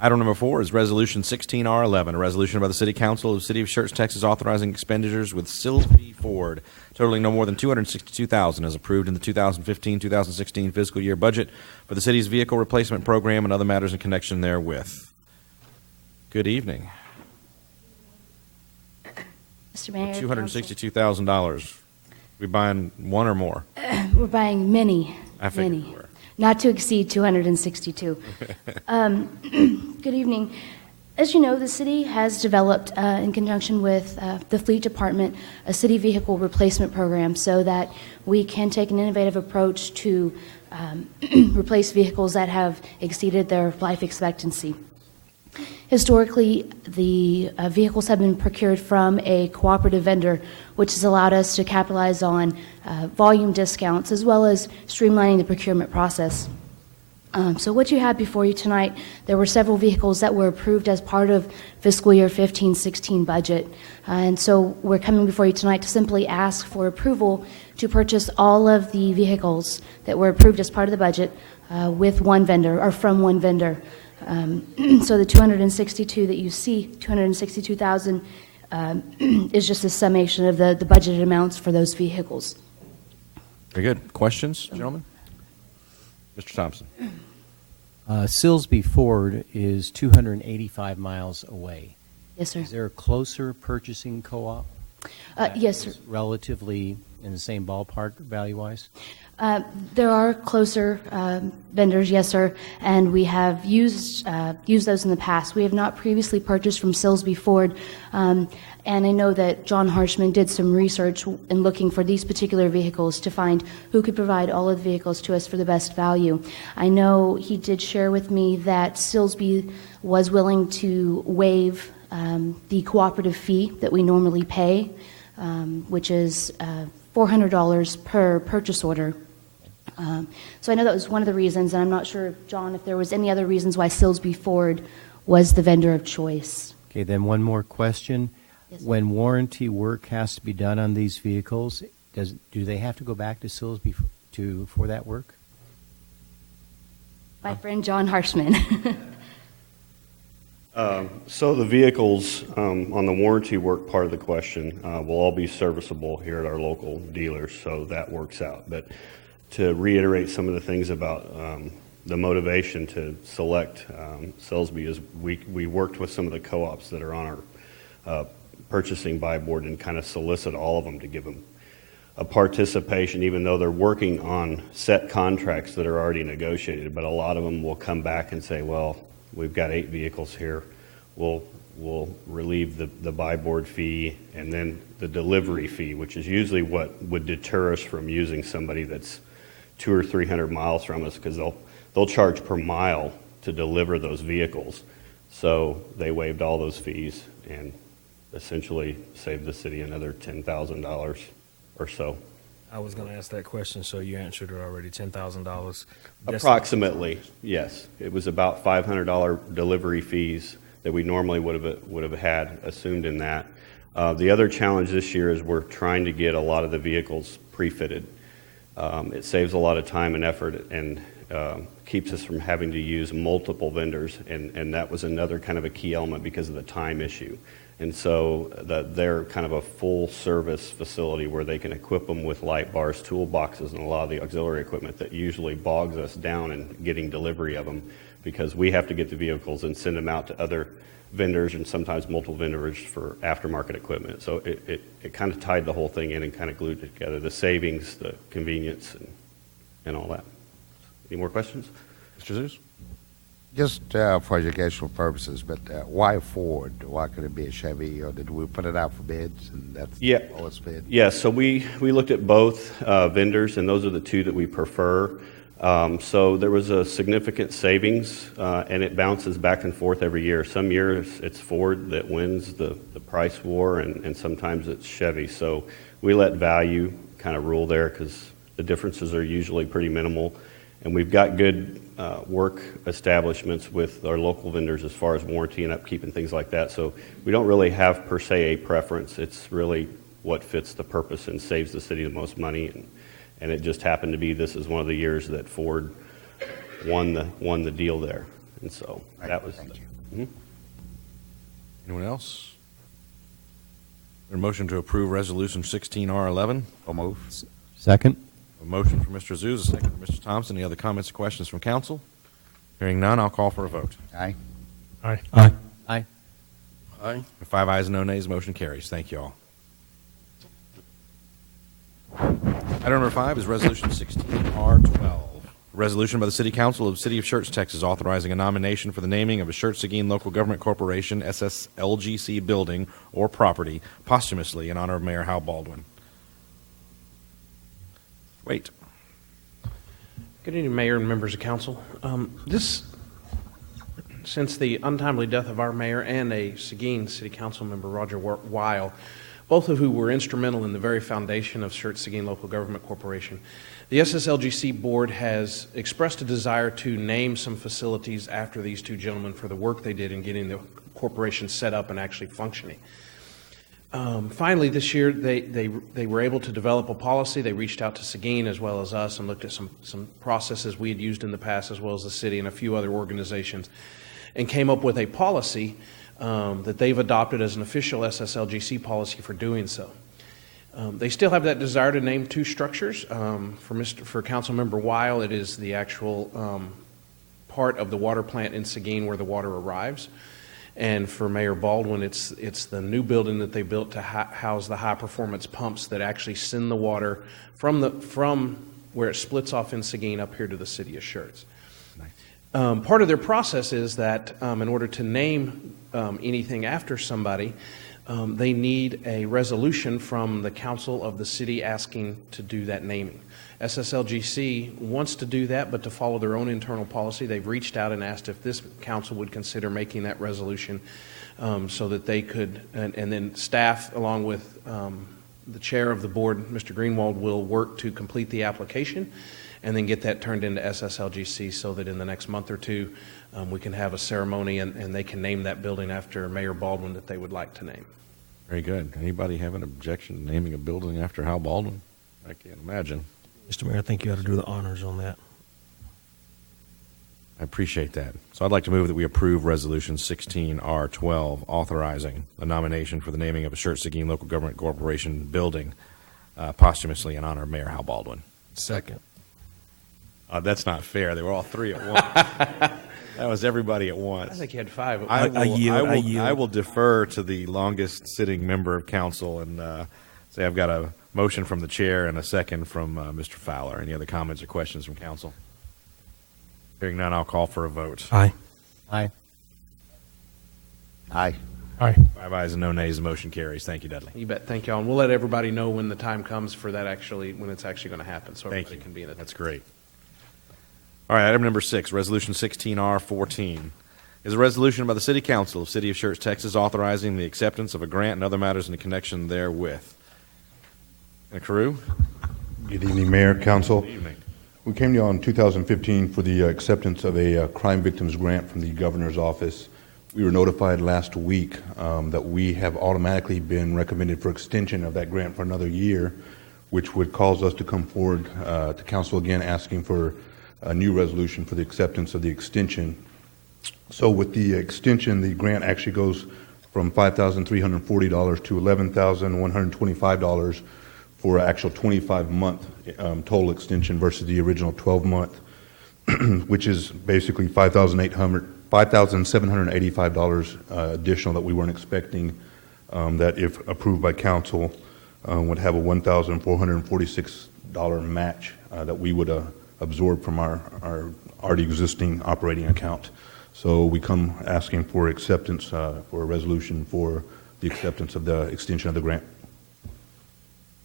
Item number 4 is Resolution 16R11, a resolution by the City Council of the City of Schertz, Texas, authorizing expenditures with Sylvie Ford, totaling no more than $262,000, as approved in the 2015-2016 fiscal year budget for the city's vehicle replacement program and other matters in connection therewith. Good evening. Mr. Mayor, $262,000. We buying one or more? we're buying many, I figured many, we were. not to exceed 262. Good evening. As you know, the city has developed, in conjunction with the Fleet Department, a city vehicle replacement program so that we can take an innovative approach to replace vehicles that have exceeded their life expectancy. Historically, the vehicles have been procured from a cooperative vendor, which has allowed us to capitalize on volume discounts as well as streamlining the procurement process. So what you have before you tonight, there were several vehicles that were approved as part of fiscal year 15-16 budget. And so we're coming before you tonight to simply ask for approval to purchase all of the vehicles that were approved as part of the budget with one vendor or from one vendor. So the 262 that you see, 262,000, is just a summation of the budgeted amounts for those vehicles. Very good. Questions, gentlemen? Mr. Thompson. Silsbee Ford is 285 miles away. Yes, sir. Is there a closer purchasing co-op? Yes, sir. Relatively in the same ballpark value-wise? There are closer vendors, yes, sir, and we have used those in the past. We have not previously purchased from Silsbee Ford, and I know that John Harshman did some research in looking for these particular vehicles to find who could provide all of the vehicles to us for the best value. I know he did share with me that Silsbee was willing to waive the cooperative fee that we normally pay, which is $400 per purchase order. So I know that was one of the reasons, and I'm not sure, John, if there was any other reasons why Silsbee Ford was the vendor of choice. Okay, then one more question. Yes. When warranty work has to be done on these vehicles, do they have to go back to Silsbee for that work? My friend John Harshman. So the vehicles on the warranty work part of the question will all be serviceable here at our local dealers, so that works out. But to reiterate some of the things about the motivation to select Silsbee is we worked with some of the co-ops that are on our purchasing buy board and kind of solicit all of them to give them a participation, even though they're working on set contracts that are already negotiated. But a lot of them will come back and say, well, we've got 8 vehicles here. We'll relieve the buy board fee and then the delivery fee, which is usually what would deter us from using somebody that's 200 or 300 miles from us, because they'll charge per mile to deliver those vehicles. So they waived all those fees and essentially saved the city another $10,000 or so. I was going to ask that question, so you answered it already. $10,000. Approximately, yes. It was about $500 delivery fees that we normally would have had assumed in that. The other challenge this year is we're trying to get a lot of the vehicles pre-fitted. It saves a lot of time and effort and keeps us from having to use multiple vendors, and that was another kind of a key element because of the time issue. And so they're kind of a full-service facility where they can equip them with light bars, toolboxes, and a lot of the auxiliary equipment that usually bogs us down in getting delivery of them, because we have to get the vehicles and send them out to other vendors and sometimes multiple vendors for aftermarket equipment. So it kind of tied the whole thing in and kind of glued it together, the savings, the convenience, and all that. Any more questions? Mr. Zeus? Just for educational purposes, but why Ford? Why could it be a Chevy, or did we put it out for bids and that's the lowest bid? Yeah, so we looked at both vendors, and those are the two that we prefer. So there was a significant savings, and it bounces back and forth every year. Some years it's Ford that wins the price war, and sometimes it's Chevy. So we let value kind of rule there because the differences are usually pretty minimal. And we've got good work establishments with our local vendors as far as warranty and upkeep and things like that. So we don't really have per se a preference. It's really what fits the purpose and saves the city the most money. And it just happened to be this is one of the years that Ford won the deal there. And so that was. Anyone else? A motion to approve Resolution 16R11. I'll move. Second. A motion from Mr. Zeus, a second from Mr. Thompson. Any other comments or questions from council? Hearing none, I'll call for a vote. Aye. Aye. Aye. Aye. Aye. 5 ayes, no nays, motion carries. Thank you all. Item number 5 is Resolution 16R12. A resolution by the City Council of the City of Schertz, Texas, authorizing a nomination for the naming of a Schertz-Seguin Local Government Corporation, SSLGC building or property posthumously in honor of Mayor Hal Baldwin. Wait. Good evening, Mayor and members of council. Since the untimely death of our mayor and a Seguin City Council member, Roger Weil, both of who were instrumental in the very foundation of Schertz Seguin Local Government Corporation, the SSLGC board has expressed a desire to name some facilities after these two gentlemen for the work they did in getting the corporation set up and actually functioning. Finally, this year, they were able to develop a policy. They reached out to Seguin as well as us and looked at some processes we had used in the past, as well as the city and a few other organizations, and came up with a policy that they've adopted as an official SSLGC policy for doing so. They still have that desire to name two structures. For Councilmember Weil, it is the actual part of the water plant in Seguin where the water arrives. And for Mayor Baldwin, it's the new building that they built to house the high-performance pumps that actually send the water from where it splits off in Seguin up here to the city of Schertz. Part of their process is that in order to name anything after somebody, they need a resolution from the council of the city asking to do that naming. SSLGC wants to do that, but to follow their own internal policy, they've reached out and asked if this council would consider making that resolution so that they could, and then staff, along with the chair of the board, Mr. Greenwald, will work to complete the application and then get that turned into SSLGC so that in the next month or two we can have a ceremony and they can name that building after Mayor Baldwin that they would like to name. Very good. Anybody have an objection to naming a building after Hal Baldwin? I can't imagine. Mr. Mayor, I think you ought to do the honors on that. I appreciate that. So I'd like to move that we approve Resolution 16R12, authorizing a nomination for the naming of a Schertz Seguin Local Government Corporation building posthumously in honor of Mayor Hal Baldwin. Second. That's not fair. They were all three at once. That was everybody at once. I think you had five. I will defer to the longest sitting member of council and say I've got a motion from the chair and a second from Mr. Fowler. Any other comments or questions from council? Hearing none, I'll call for a vote. Aye. Aye. Aye. Aye. 5 ayes and no nays. The motion carries. Thank you, Dudley. You bet. Thank you all. And we'll let everybody know when the time comes for that when it's actually going to happen, so Thank everybody you. can be in it. That's great. All right, item number 6, Resolution 16R14, is a resolution by the City Council of City of Schertz, Texas, authorizing the acceptance of a grant and other matters in connection therewith. Carew? Good evening, Mayor, Council. Good evening. We came to you in 2015 for the acceptance of a crime victims grant from the governor's office. We were notified last week that we have automatically been recommended for extension of that grant for another year, which would cause us to come forward to council again asking for a new resolution for the acceptance of the extension. So with the extension, the grant actually goes from $5,340 to $11,125 for an actual 25-month total extension versus the original 12-month, which is basically $5,785 additional that we weren't expecting, that if approved by council would have a $1,446 match that we would absorb from our already existing operating account. So we come asking for acceptance for a resolution for the acceptance of the extension of the grant.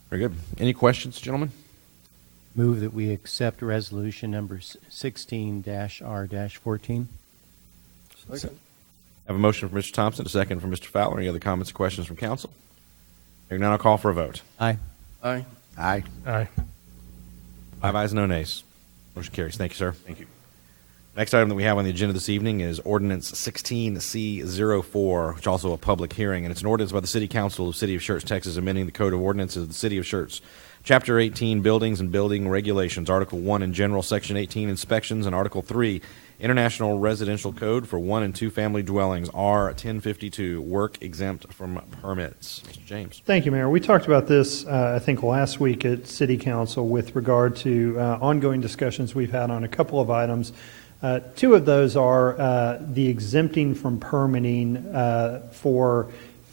Very good. Any questions, gentlemen? Move that we accept resolution number 16-R-14. Second. I have a motion from Mr. Thompson, a second from Mr. Fowler. Any other comments or questions from council? Hearing none, I'll call for a vote. Aye. Aye. Aye. Aye. 5 ayes, no nays. Motion carries. Thank you, sir. Thank you. Next item that we have on the agenda this evening is Ordinance 16C04, which is also a public hearing, and it's an ordinance by the City Council of the City of Schertz, Texas, amending the Code of Ordinances of the City of Schertz, Chapter 18, Buildings and Building Regulations, Article 1 in general, Section 18, Inspections, and Article 3, International Residential Code for 1 and 2 family dwellings, R1052, work exempt from permits. Mr. James. Thank you, Mayor. We talked about this, I think, last week at City Council with regard to ongoing discussions we've had on a couple of items. Two of those are the exempting from permitting for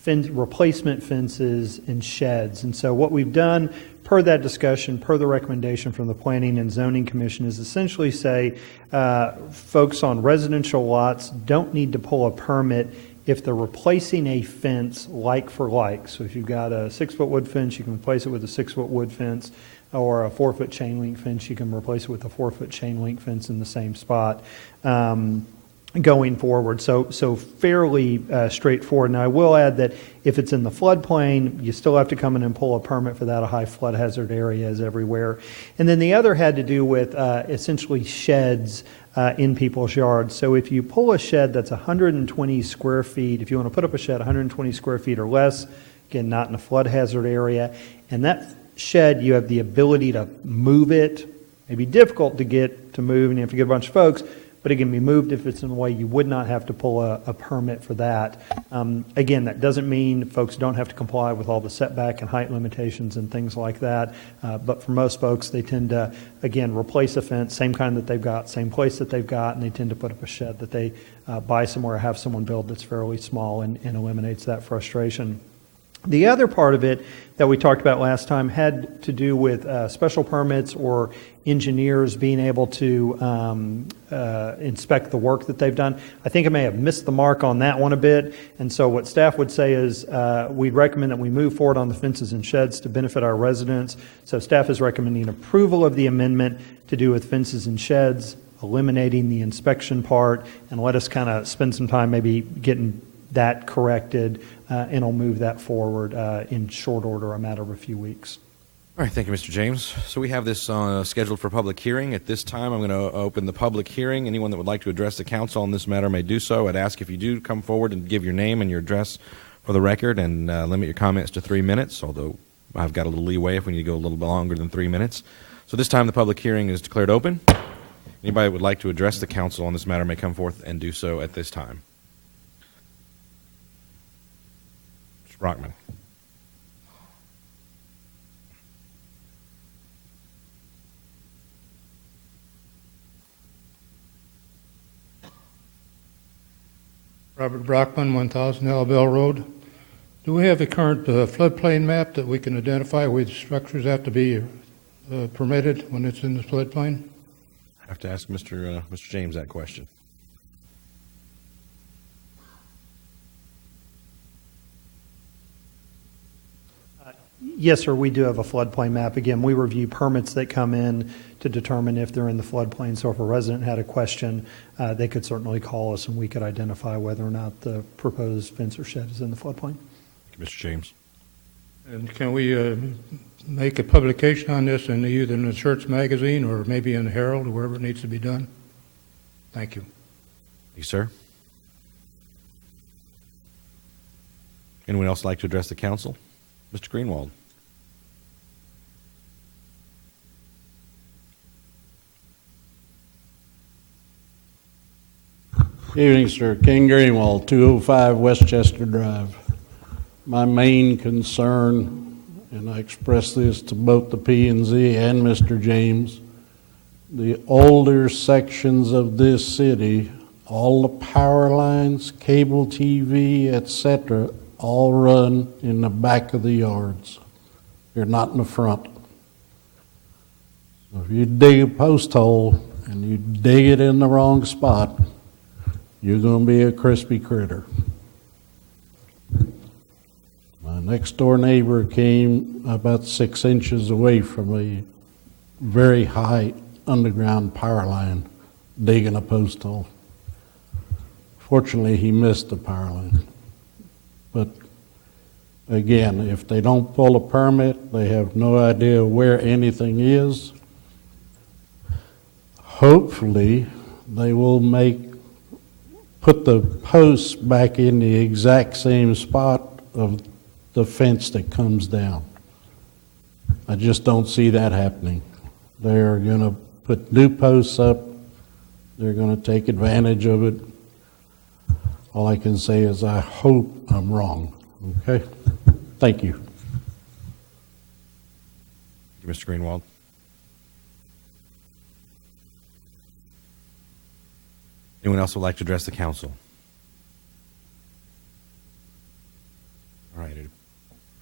replacement fences and sheds. And so what we've done, per that discussion, per the recommendation from the Planning and Zoning Commission, is essentially say folks on residential lots don't need to pull a permit if they're replacing a fence like for like, so if you've got a 6-foot wood fence, you can replace it with a 6-foot wood fence, or a 4-foot chain link fence, you can replace it with a 4-foot chain link fence in the same spot. Going forward. So fairly straightforward. Now, I will add that if it's in the floodplain, you still have to come in and pull a permit for that. A high flood hazard area is everywhere. And then the other had to do with essentially sheds in people's yards. So if you pull a shed that's 120 square feet, if you want to put up a shed 120 square feet or less, again, not in a flood hazard area, and that shed, you have the ability to move it. It may be difficult to get to move, and you have to get a bunch of folks, but it can be moved if it's in a way you would not have to pull a permit for that. Again, that doesn't mean folks don't have to comply with all the setback and height limitations and things like that, but for most folks, they tend to, again, replace a fence, same kind that they've got, same place that they've got, and they tend to put up a shed that they buy somewhere, have someone build that's fairly small and eliminates that frustration. The other part of it that we talked about last time had to do with special permits or engineers being able to inspect the work that they've done. I think I may have missed the mark on that one a bit, and so what staff would say is we'd recommend that we move forward on the fences and sheds to benefit our residents. So staff is recommending approval of the amendment to do with fences and sheds, eliminating the inspection part, and let us kind of spend some time maybe getting that corrected, and I'll move that forward in short order, a matter of a few weeks. All right, thank you, Mr. James. So we have this scheduled for public hearing. At this time, I'm going to open the public hearing. Anyone that would like to address the council on this matter may do so. I'd ask if you do come forward and give your name and your address for the record, and limit your comments to 3 minutes, although I've got a little leeway if we need to go a little bit longer than 3 minutes. So this time the public hearing is declared open. Anybody that would like to address the council on this matter may come forth and do so at this time. Brockman. Robert Brockman, 1000 Bell Road. Do we have the current floodplain map that we can identify which structures have to be permitted when it's in the floodplain? I have to ask Mr. James that question. Yes, sir, we do have a floodplain map. Again, we review permits that come in to determine if they're in the floodplain. So if a resident had a question, they could certainly call us and we could identify whether or not the proposed fence or shed is in the floodplain. Mr. James. And can we make a publication on this in either in the Schertz magazine or maybe in the Herald or wherever it needs to be done? Thank you. Thank you, sir. Anyone else like to address the council? Mr. Greenwald. Evening, sir. King Greenwald, 205 Westchester Drive. My main concern, and I express this to both the P&Z and Mr. James, the older sections of this city, all the power lines, cable TV, etc., all run in the back of the yards. They're not in the front. So if you dig a post hole and you dig it in the wrong spot, you're going to be a crispy critter. My next door neighbor came about 6 inches away from a very high underground power line digging a post hole. Fortunately, he missed the power line. But again, if they don't pull a permit, they have no idea where anything is. Hopefully, they will put the posts back in the exact same spot of the fence that comes down. I just don't see that happening. They're going to put new posts up. They're going to take advantage of it. All I can say is I hope I'm wrong. Okay? Thank you. Mr. Greenwald. Anyone else would like to address the council? All right, it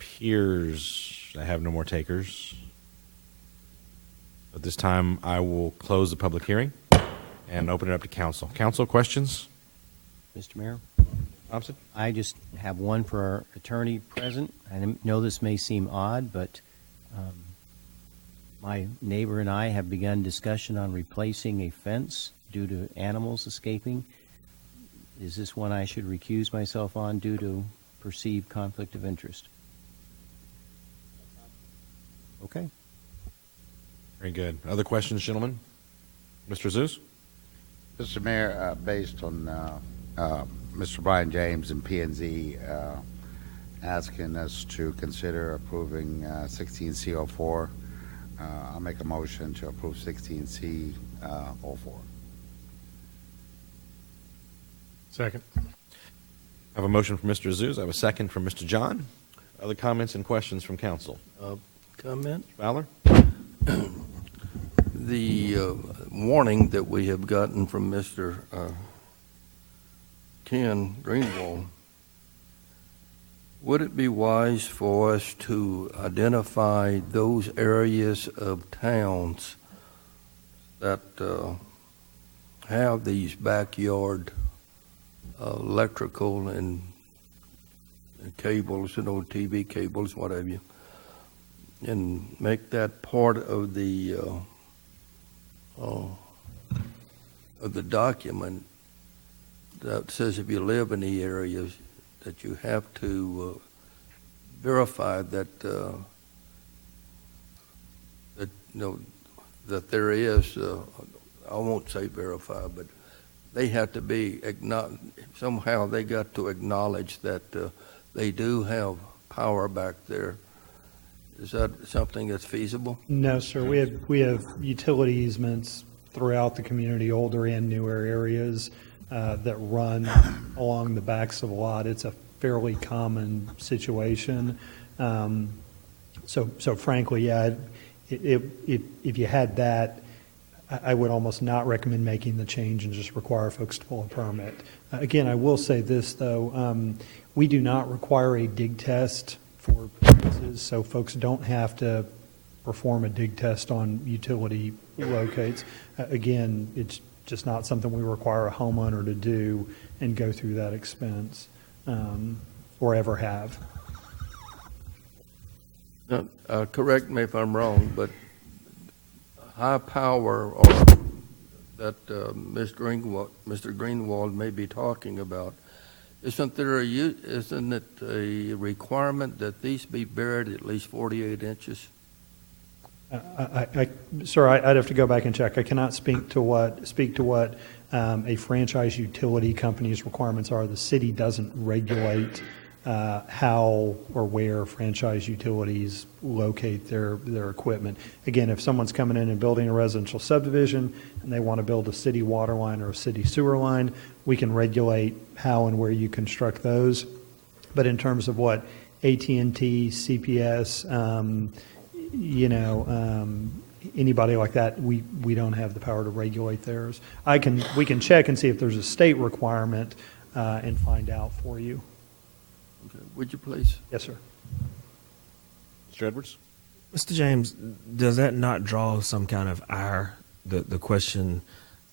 appears I have no more takers. At this time, I will close the public hearing and open it up to council. Council, questions? Mr. Mayor? Thompson? I just have one for our attorney present. I know this may seem odd, but my neighbor and I have begun discussion on replacing a fence due to animals escaping. Is this one I should recuse myself on due to perceived conflict of interest? Okay. Very good. Other questions, gentlemen? Mr. Zeus? Mr. Mayor, based on Mr. Brian James and P&Z asking us to consider approving 16C04, I'll make a motion to approve 16C04. Second. I have a motion from Mr. Zeus. I have a second from Mr. John. Other comments and questions from council? Comment? Fowler? The warning that we have gotten from Mr. Ken Greenwald, would it be wise for us to identify those areas of towns that have these backyard electrical and cables, TV cables, what have you, and make that part of the document that says if you live in the areas that you have to verify that that there is I won't say verify, but they have to be somehow they got to acknowledge that they do have power back there. Is that something that's feasible? No, sir. We have utility easements throughout the community, older and newer areas that run along the backs of a lot. It's a fairly common situation. So frankly, yeah, if you had that, I would almost not recommend making the change and just require folks to pull a permit. Again, I will say this, though. We do not require a dig test for purposes, so folks don't have to perform a dig test on utility locates. Again, it's just not something we require a homeowner to do and go through that expense or ever have. Correct me if I'm wrong, but high power or that Mr. Greenwald may be talking about, isn't it a requirement that these be buried at least 48 inches? Sir, I'd have to go back and check. I cannot speak to what a franchise utility company's requirements are. The city doesn't regulate how or where franchise utilities locate their equipment. Again, if someone's coming in and building a residential subdivision and they want to build a city water line or a city sewer line, we can regulate how and where you construct those. But in terms of what AT&T, CPS, anybody like that, we don't have the power to regulate theirs. We can check and see if there's a state requirement and find out for you. Okay. Would you please? Yes, sir. Mr. Edwards? Mr. James, does that not draw some kind of ire, the question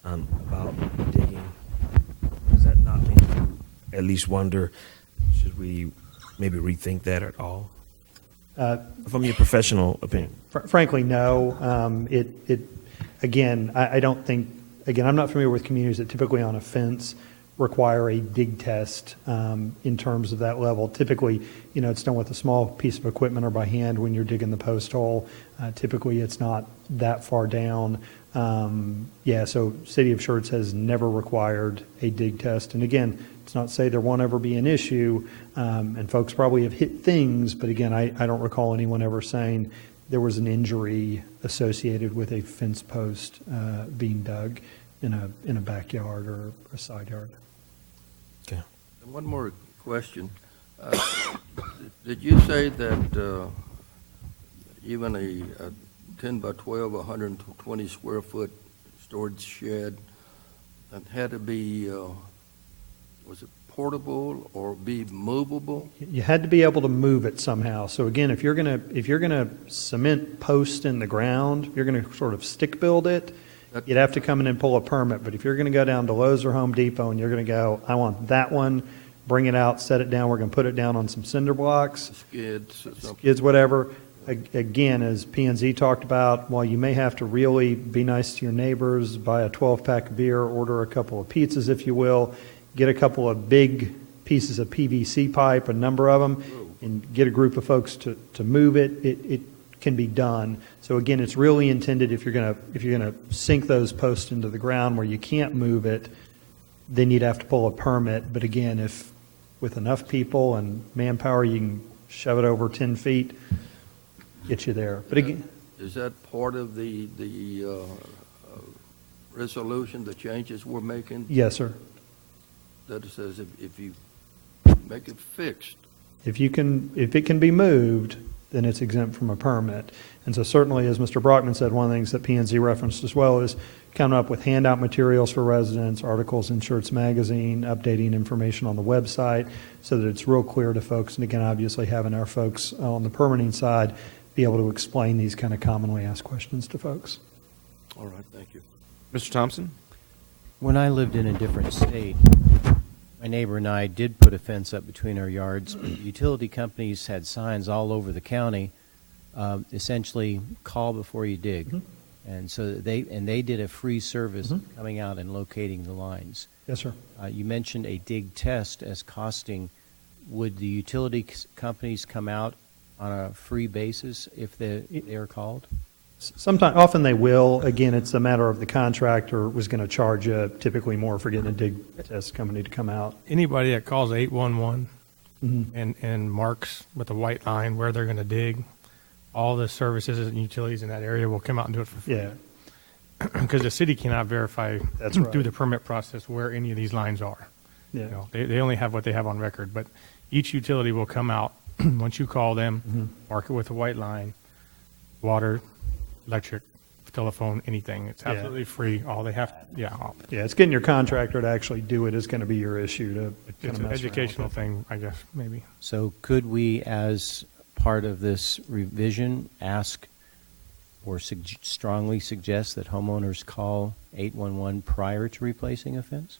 about digging? Does that not make you at least wonder, should we maybe rethink that at all? From your professional opinion? Frankly, no. I don't think, I'm not familiar with communities that typically on a fence require a dig test in terms of that level. Typically, it's done with a small piece of equipment or by hand when you're digging the post hole. Typically, it's not that far down. So City of Schertz has never required a dig test. And again, it's not to say there won't ever be an issue, and folks probably have hit things, but again, I don't recall anyone ever saying there was an injury associated with a fence post being dug in a backyard or a side yard. Okay. And one more question. Did you say that even a 10 by 12, 120 square foot storage shed that had to be, was it portable or be movable? You had to be able to move it somehow. So again, if you're gonna cement post in the ground, you're gonna sort of stick build it. You'd have to come in and pull a permit. But if you're going to go down to Lowe's or Home Depot and you're going to go, I want that one, bring it out, set it down. We're going to put it down on some cinder blocks, Skids or something. skids, whatever. Again, as P&Z talked about, while you may have to really be nice to your neighbors, buy a 12-pack of beer, order a couple of pizzas, if you will, get a couple of big pieces of PVC pipe, a number of them, and get a group of folks to move it, it can be done. So again, it's really intended if you're gonna sink those posts into the ground where you can't move it, then you'd have to pull a permit. But again, if with enough people and manpower, you can shove it over 10 feet, get you there. But again, Is that part of the resolution, the changes we're making? yes, sir. That it says if you make it fixed, If it can be moved, then it's exempt from a permit. And so certainly, as Mr. Brockman said, one of the things that P&Z referenced as well is coming up with handout materials for residents, articles in Schertz magazine, updating information on the website so that it's real clear to folks. And again, obviously having our folks on the permitting side be able to explain these kind of commonly asked questions to folks. all right, thank you. Mr. Thompson? When I lived in a different state, my neighbor and I did put a fence up between our yards. Utility companies had signs all over the county, essentially call before you dig. Mm-hmm. And so they did a free service coming out and locating the lines. Yes, sir. You mentioned a dig test as costing. Would the utility companies come out on a free basis if they are called? Sometimes, often they will. Again, it's a matter of the contractor was going to charge you typically more for getting a dig test company to come out. Anybody that calls 811 Mhm. and marks with a white line where they're going to dig, all the services and utilities in that area will come out and do it for free. Yeah. Because the city cannot verify That's right. through the permit process where any of these lines are. Yeah. You know, they only have what they have on record, but each utility will come out once you call them, mark it with a white line, water, electric, telephone, anything. It's Yeah. absolutely free. All they have, Yeah, it's getting your contractor to actually do it is going to be your issue to kind it's of an mess around educational with it. thing, I guess, maybe. So could we, as part of this revision, ask or strongly suggest that homeowners call 811 prior to replacing a fence?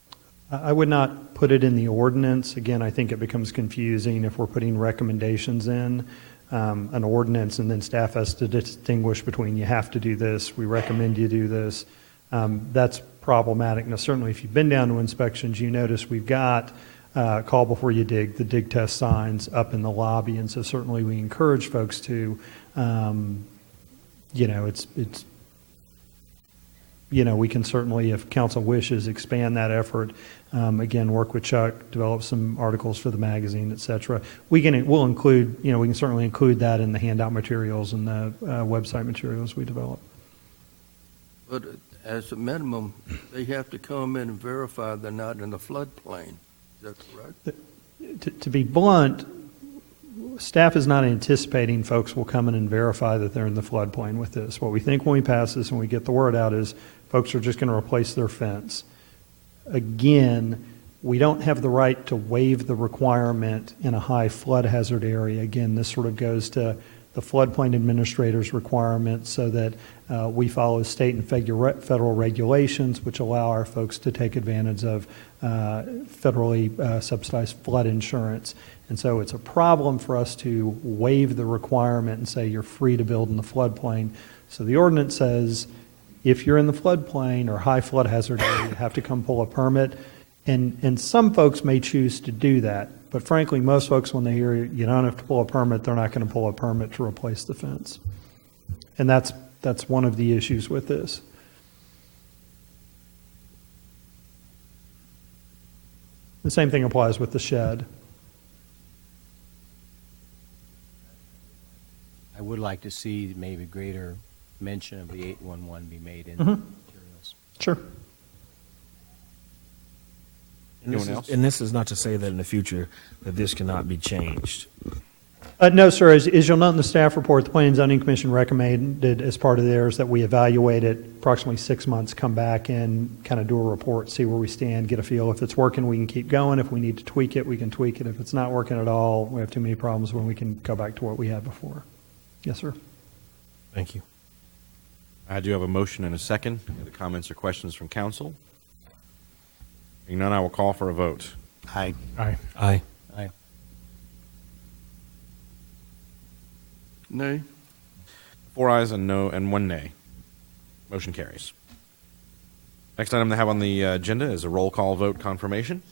I would not put it in the ordinance. Again, I think it becomes confusing if we're putting recommendations in an ordinance and then staff has to distinguish between you have to do this, we recommend you do this. That's problematic. Now, certainly if you've been down to inspections, you notice we've got call before you dig, the dig test signs up in the lobby. And so certainly we encourage folks to, we can certainly, if council wishes, expand that effort. Again, work with Chuck, develop some articles for the magazine, et cetera. We'll include, we can certainly include that in the handout materials and the website materials we develop. But as a minimum, they have to come in and verify they're not in the floodplain. Is that correct? To be blunt, staff is not anticipating folks will come in and verify that they're in the floodplain with this. What we think when we pass this and we get the word out is folks are just going to replace their fence. Again, we don't have the right to waive the requirement in a high flood hazard area. Again, this sort of goes to the floodplain administrator's requirements so that we follow state and federal regulations, which allow our folks to take advantage of federally subsidized flood insurance. And so it's a problem for us to waive the requirement and say you're free to build in the floodplain. So the ordinance says if you're in the floodplain or high flood hazard area, you have to come pull a permit. And some folks may choose to do that. But frankly, most folks, when they hear you don't have to pull a permit, they're not going to pull a permit to replace the fence. And that's one of the issues with this. The same thing applies with the shed. I would like to see maybe greater mention of the 811 be made in materials. Sure. And this is not to say that in the future that this cannot be changed. No, sir. As you'll note in the staff report, the Planning and Zoning Commission recommended as part of theirs that we evaluate it approximately 6 months, come back and kind of do a report, see where we stand, get a feel. If it's working, we can keep going. If we need to tweak it, we can tweak it. If it's not working at all, we have too many problems when we can go back to what we had before. Yes, sir. Thank you. I do have a motion and a second. Any comments or questions from council? Being none, I will call for a vote. Aye. Aye. Aye. Aye. Nay. 4 ayes and no, and 1 nay. Motion carries. Next item to have on the agenda is a roll call vote confirmation.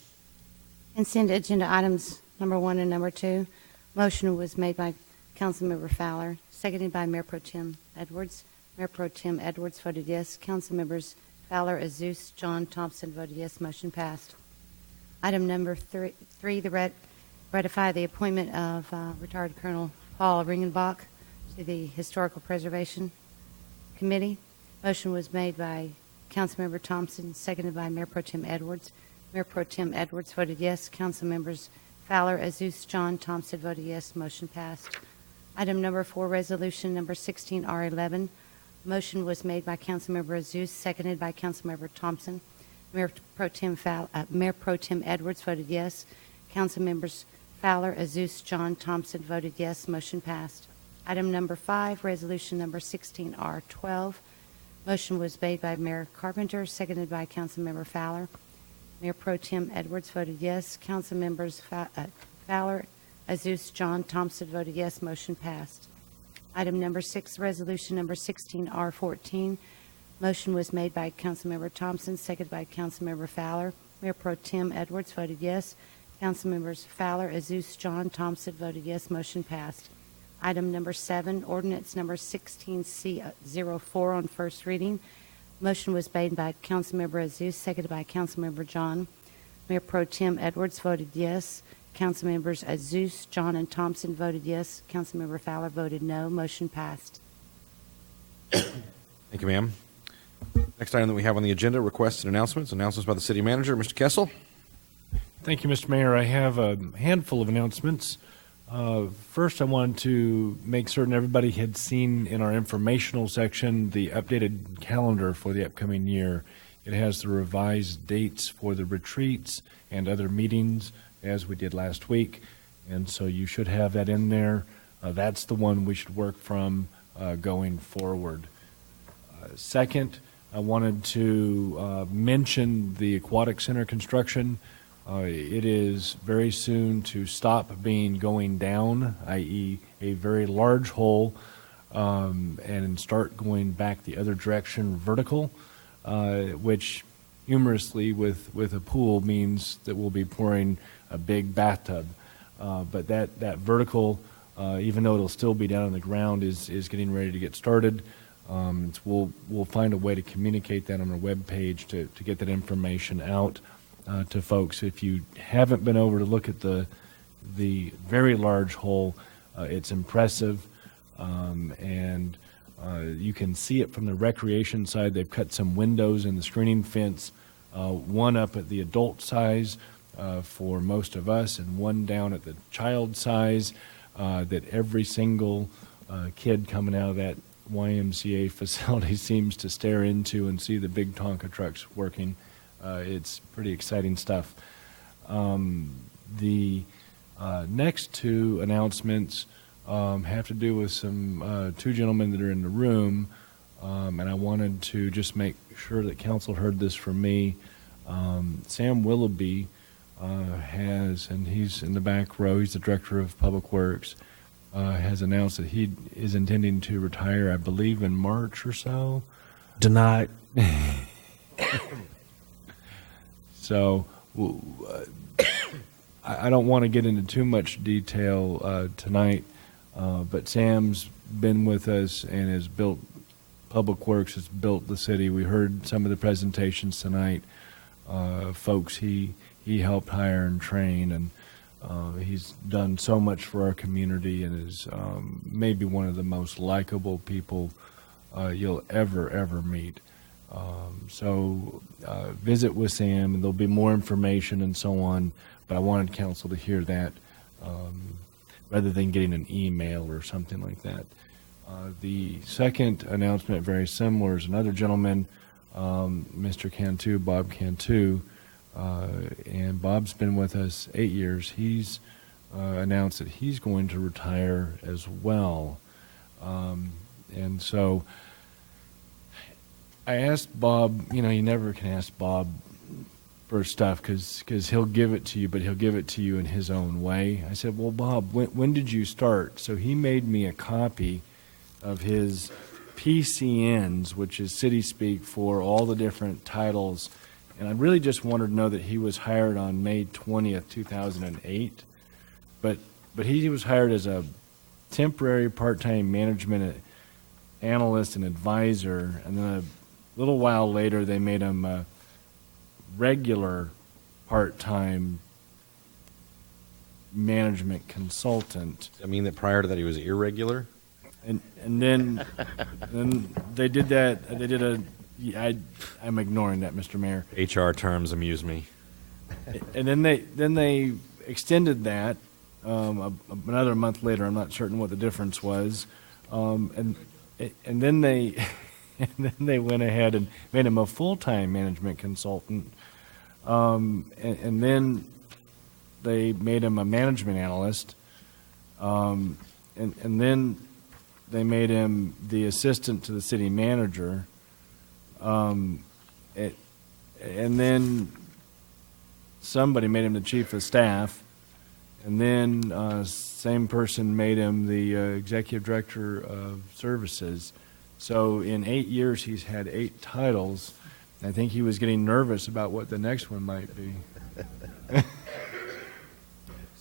Consent agenda items number 1 and number 2. Motion was made by Councilmember Fowler, seconded by Mayor Pro Tem Edwards. Mayor Pro Tem Edwards voted yes. Council members Fowler, Azus, John, Thompson voted yes. Motion passed. Item number 3, ratify the appointment of retired Colonel Paul Ringenbach to the Historical Preservation Committee. Motion was made by Councilmember Thompson, seconded by Mayor Pro Tem Edwards. Mayor Pro Tem Edwards voted yes. Council members Fowler, Azus, John, Thompson voted yes. Motion passed. Item number 4, resolution number 16R11. Motion was made by Councilmember Azus, seconded by Councilmember Thompson. Mayor Pro Tem Edwards voted yes. Council members Fowler, Azus, John, Thompson voted yes. Motion passed. Item number 5, resolution number 16R12. Motion was made by Mayor Carpenter, seconded by Councilmember Fowler. Mayor Pro Tem Edwards voted yes. Council members Fowler, Azus, John, Thompson voted yes. Motion passed. Item number 6, resolution number 16R14. Motion was made by Councilmember Thompson, seconded by Councilmember Fowler. Mayor Pro Tem Edwards voted yes. Council members Fowler, Azus, John, Thompson voted yes. Motion passed. Item number 7, ordinance number 16C04 on first reading. Motion was made by Councilmember Azus, seconded by Councilmember John. Mayor Pro Tem Edwards voted yes. Councilmembers Azus, John, and Thompson voted yes. Councilmember Fowler voted no. Motion passed. Thank you, ma'am. Next item that we have on the agenda, requests and announcements. Announcements by the city manager, Mr. Kessel. Thank you, Mr. Mayor. I have a handful of announcements. First, I wanted to make certain everybody had seen in our informational section the updated calendar for the upcoming year. It has the revised dates for the retreats and other meetings as we did last week, and so you should have that in there. That's the one we should work from going forward. Second, I wanted to mention the Aquatic Center construction. It is very soon to stop going down, i.e. a very large hole, and start going back the other direction vertical, which humorously with a pool means that we'll be pouring a big bathtub. But that vertical, even though it'll still be down on the ground, is getting ready to get started. We'll find a way to communicate that on our webpage to get that information out to folks. If you haven't been over to look at the very large hole, it's impressive, and you can see it from the recreation side. They've cut some windows in the screening fence, one up at the adult size for most of us, and one down at the child size that every single kid coming out of that YMCA facility seems to stare into and see the big Tonka trucks working. It's pretty exciting stuff. The next two announcements have to do with some two gentlemen that are in the room, and I wanted to just make sure that council heard this from me. Sam Willoughby has, and he's in the back row, he's the director of Public Works, has announced that he is intending to retire, I believe, in March or so. Denied. So I don't want to get into too much detail tonight, but Sam's been with us and has built, Public Works has built the city. We heard some of the presentations tonight. Folks he helped hire and train, and he's done so much for our community, and is maybe one of the most likable people you'll ever meet. So visit with Sam, and there'll be more information and so on, but I wanted council to hear that rather than getting an email or something like that. The second announcement, very similar, is another gentleman, Mr. Cantu, Bob Cantu, and Bob's been with us 8 years. He's announced that he's going to retire as well. And so I asked Bob, you never can ask Bob for stuff because he'll give it to you, but he'll give it to you in his own way. I said, well, Bob, when did you start? So he made me a copy of his PCNs, which is city speak for all the different titles. And I really just wanted to know that he was hired on May 20th, 2008. But he was hired as a temporary part-time management analyst and advisor. And then a little while later, they made him a regular part-time management consultant. I mean that prior to that he was irregular? And then they did that. I'm ignoring that, Mr. Mayor. HR terms amuse me. And then they extended that another month later. I'm not certain what the difference was. And then they went ahead and made him a full-time management consultant. And then they made him a management analyst. And then they made him the assistant to the city manager. And then somebody made him the chief of staff. And then same person made him the executive director of services. So in 8 years, he's had 8 titles. I think he was getting nervous about what the next one might be.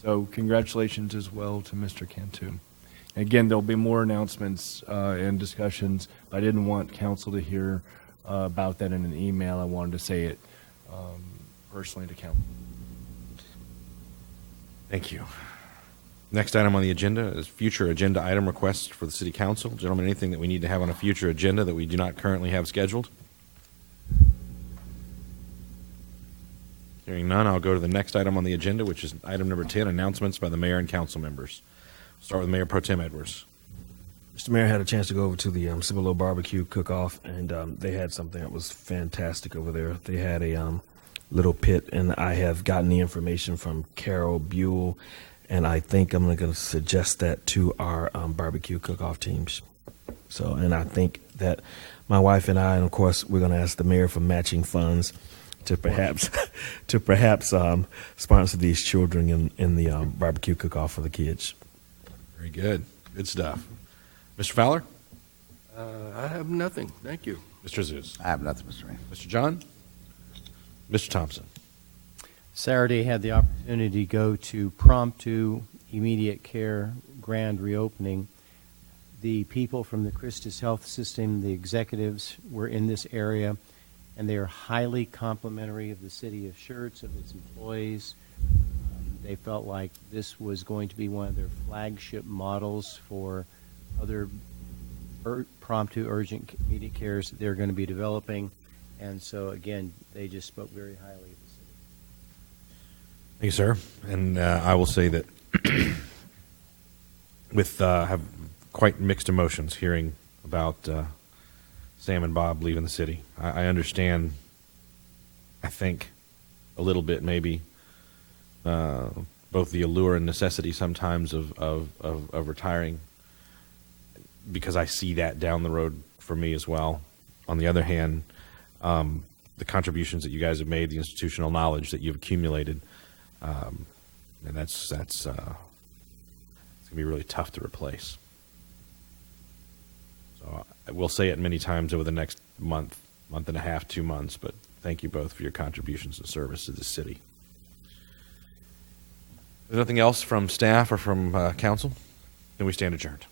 So congratulations as well to Mr. Cantu. Again, there'll be more announcements and discussions. I didn't want council to hear about that in an email. I wanted to say it personally to council. Thank you. Next item on the agenda is future agenda item requests for the city council. Gentlemen, anything that we need to have on a future agenda that we do not currently have scheduled? Hearing none, I'll go to the next item on the agenda, which is item number 10, announcements by the mayor and council members. Start with Mayor Pro Tem Edwards. Mr. Mayor, I had a chance to go over to the Cibolo Barbecue Cook-Off, and they had something that was fantastic over there. They had a little pit, and I have gotten the information from Carol Buell, and I think I'm going to suggest that to our barbecue cook-off teams. So, and I think that my wife and I, and of course, we're going to ask the mayor for matching funds to perhaps sponsor these children in the barbecue cook-off for the kids. Very good. Good stuff. Mr. Fowler? I have nothing. Thank you. Mr. Zeus? I have nothing, Mr. Mayor. Mr. John? Mr. Thompson? Saturday had the opportunity to go to Promptu Immediate Care grand reopening. The people from the Christus Health System, the executives, were in this area, and they are highly complimentary of the city of Schertz, of its employees. They felt like this was going to be one of their flagship models for other Promptu urgent immediate cares that they're going to be developing. And so, again, they just spoke very highly of the city. Thank you, sir. And I will say that have quite mixed emotions hearing about Sam and Bob leaving the city. I understand, I think, a little bit maybe, both the allure and necessity sometimes of retiring, because I see that down the road for me as well. On the other hand, the contributions that you guys have made, the institutional knowledge that you've accumulated, and it's going to be really tough to replace. So I will say it many times over the next month and a half, 2 months, but thank you both for your contributions and service to the city. If there's nothing else from staff or from council, then we stand adjourned.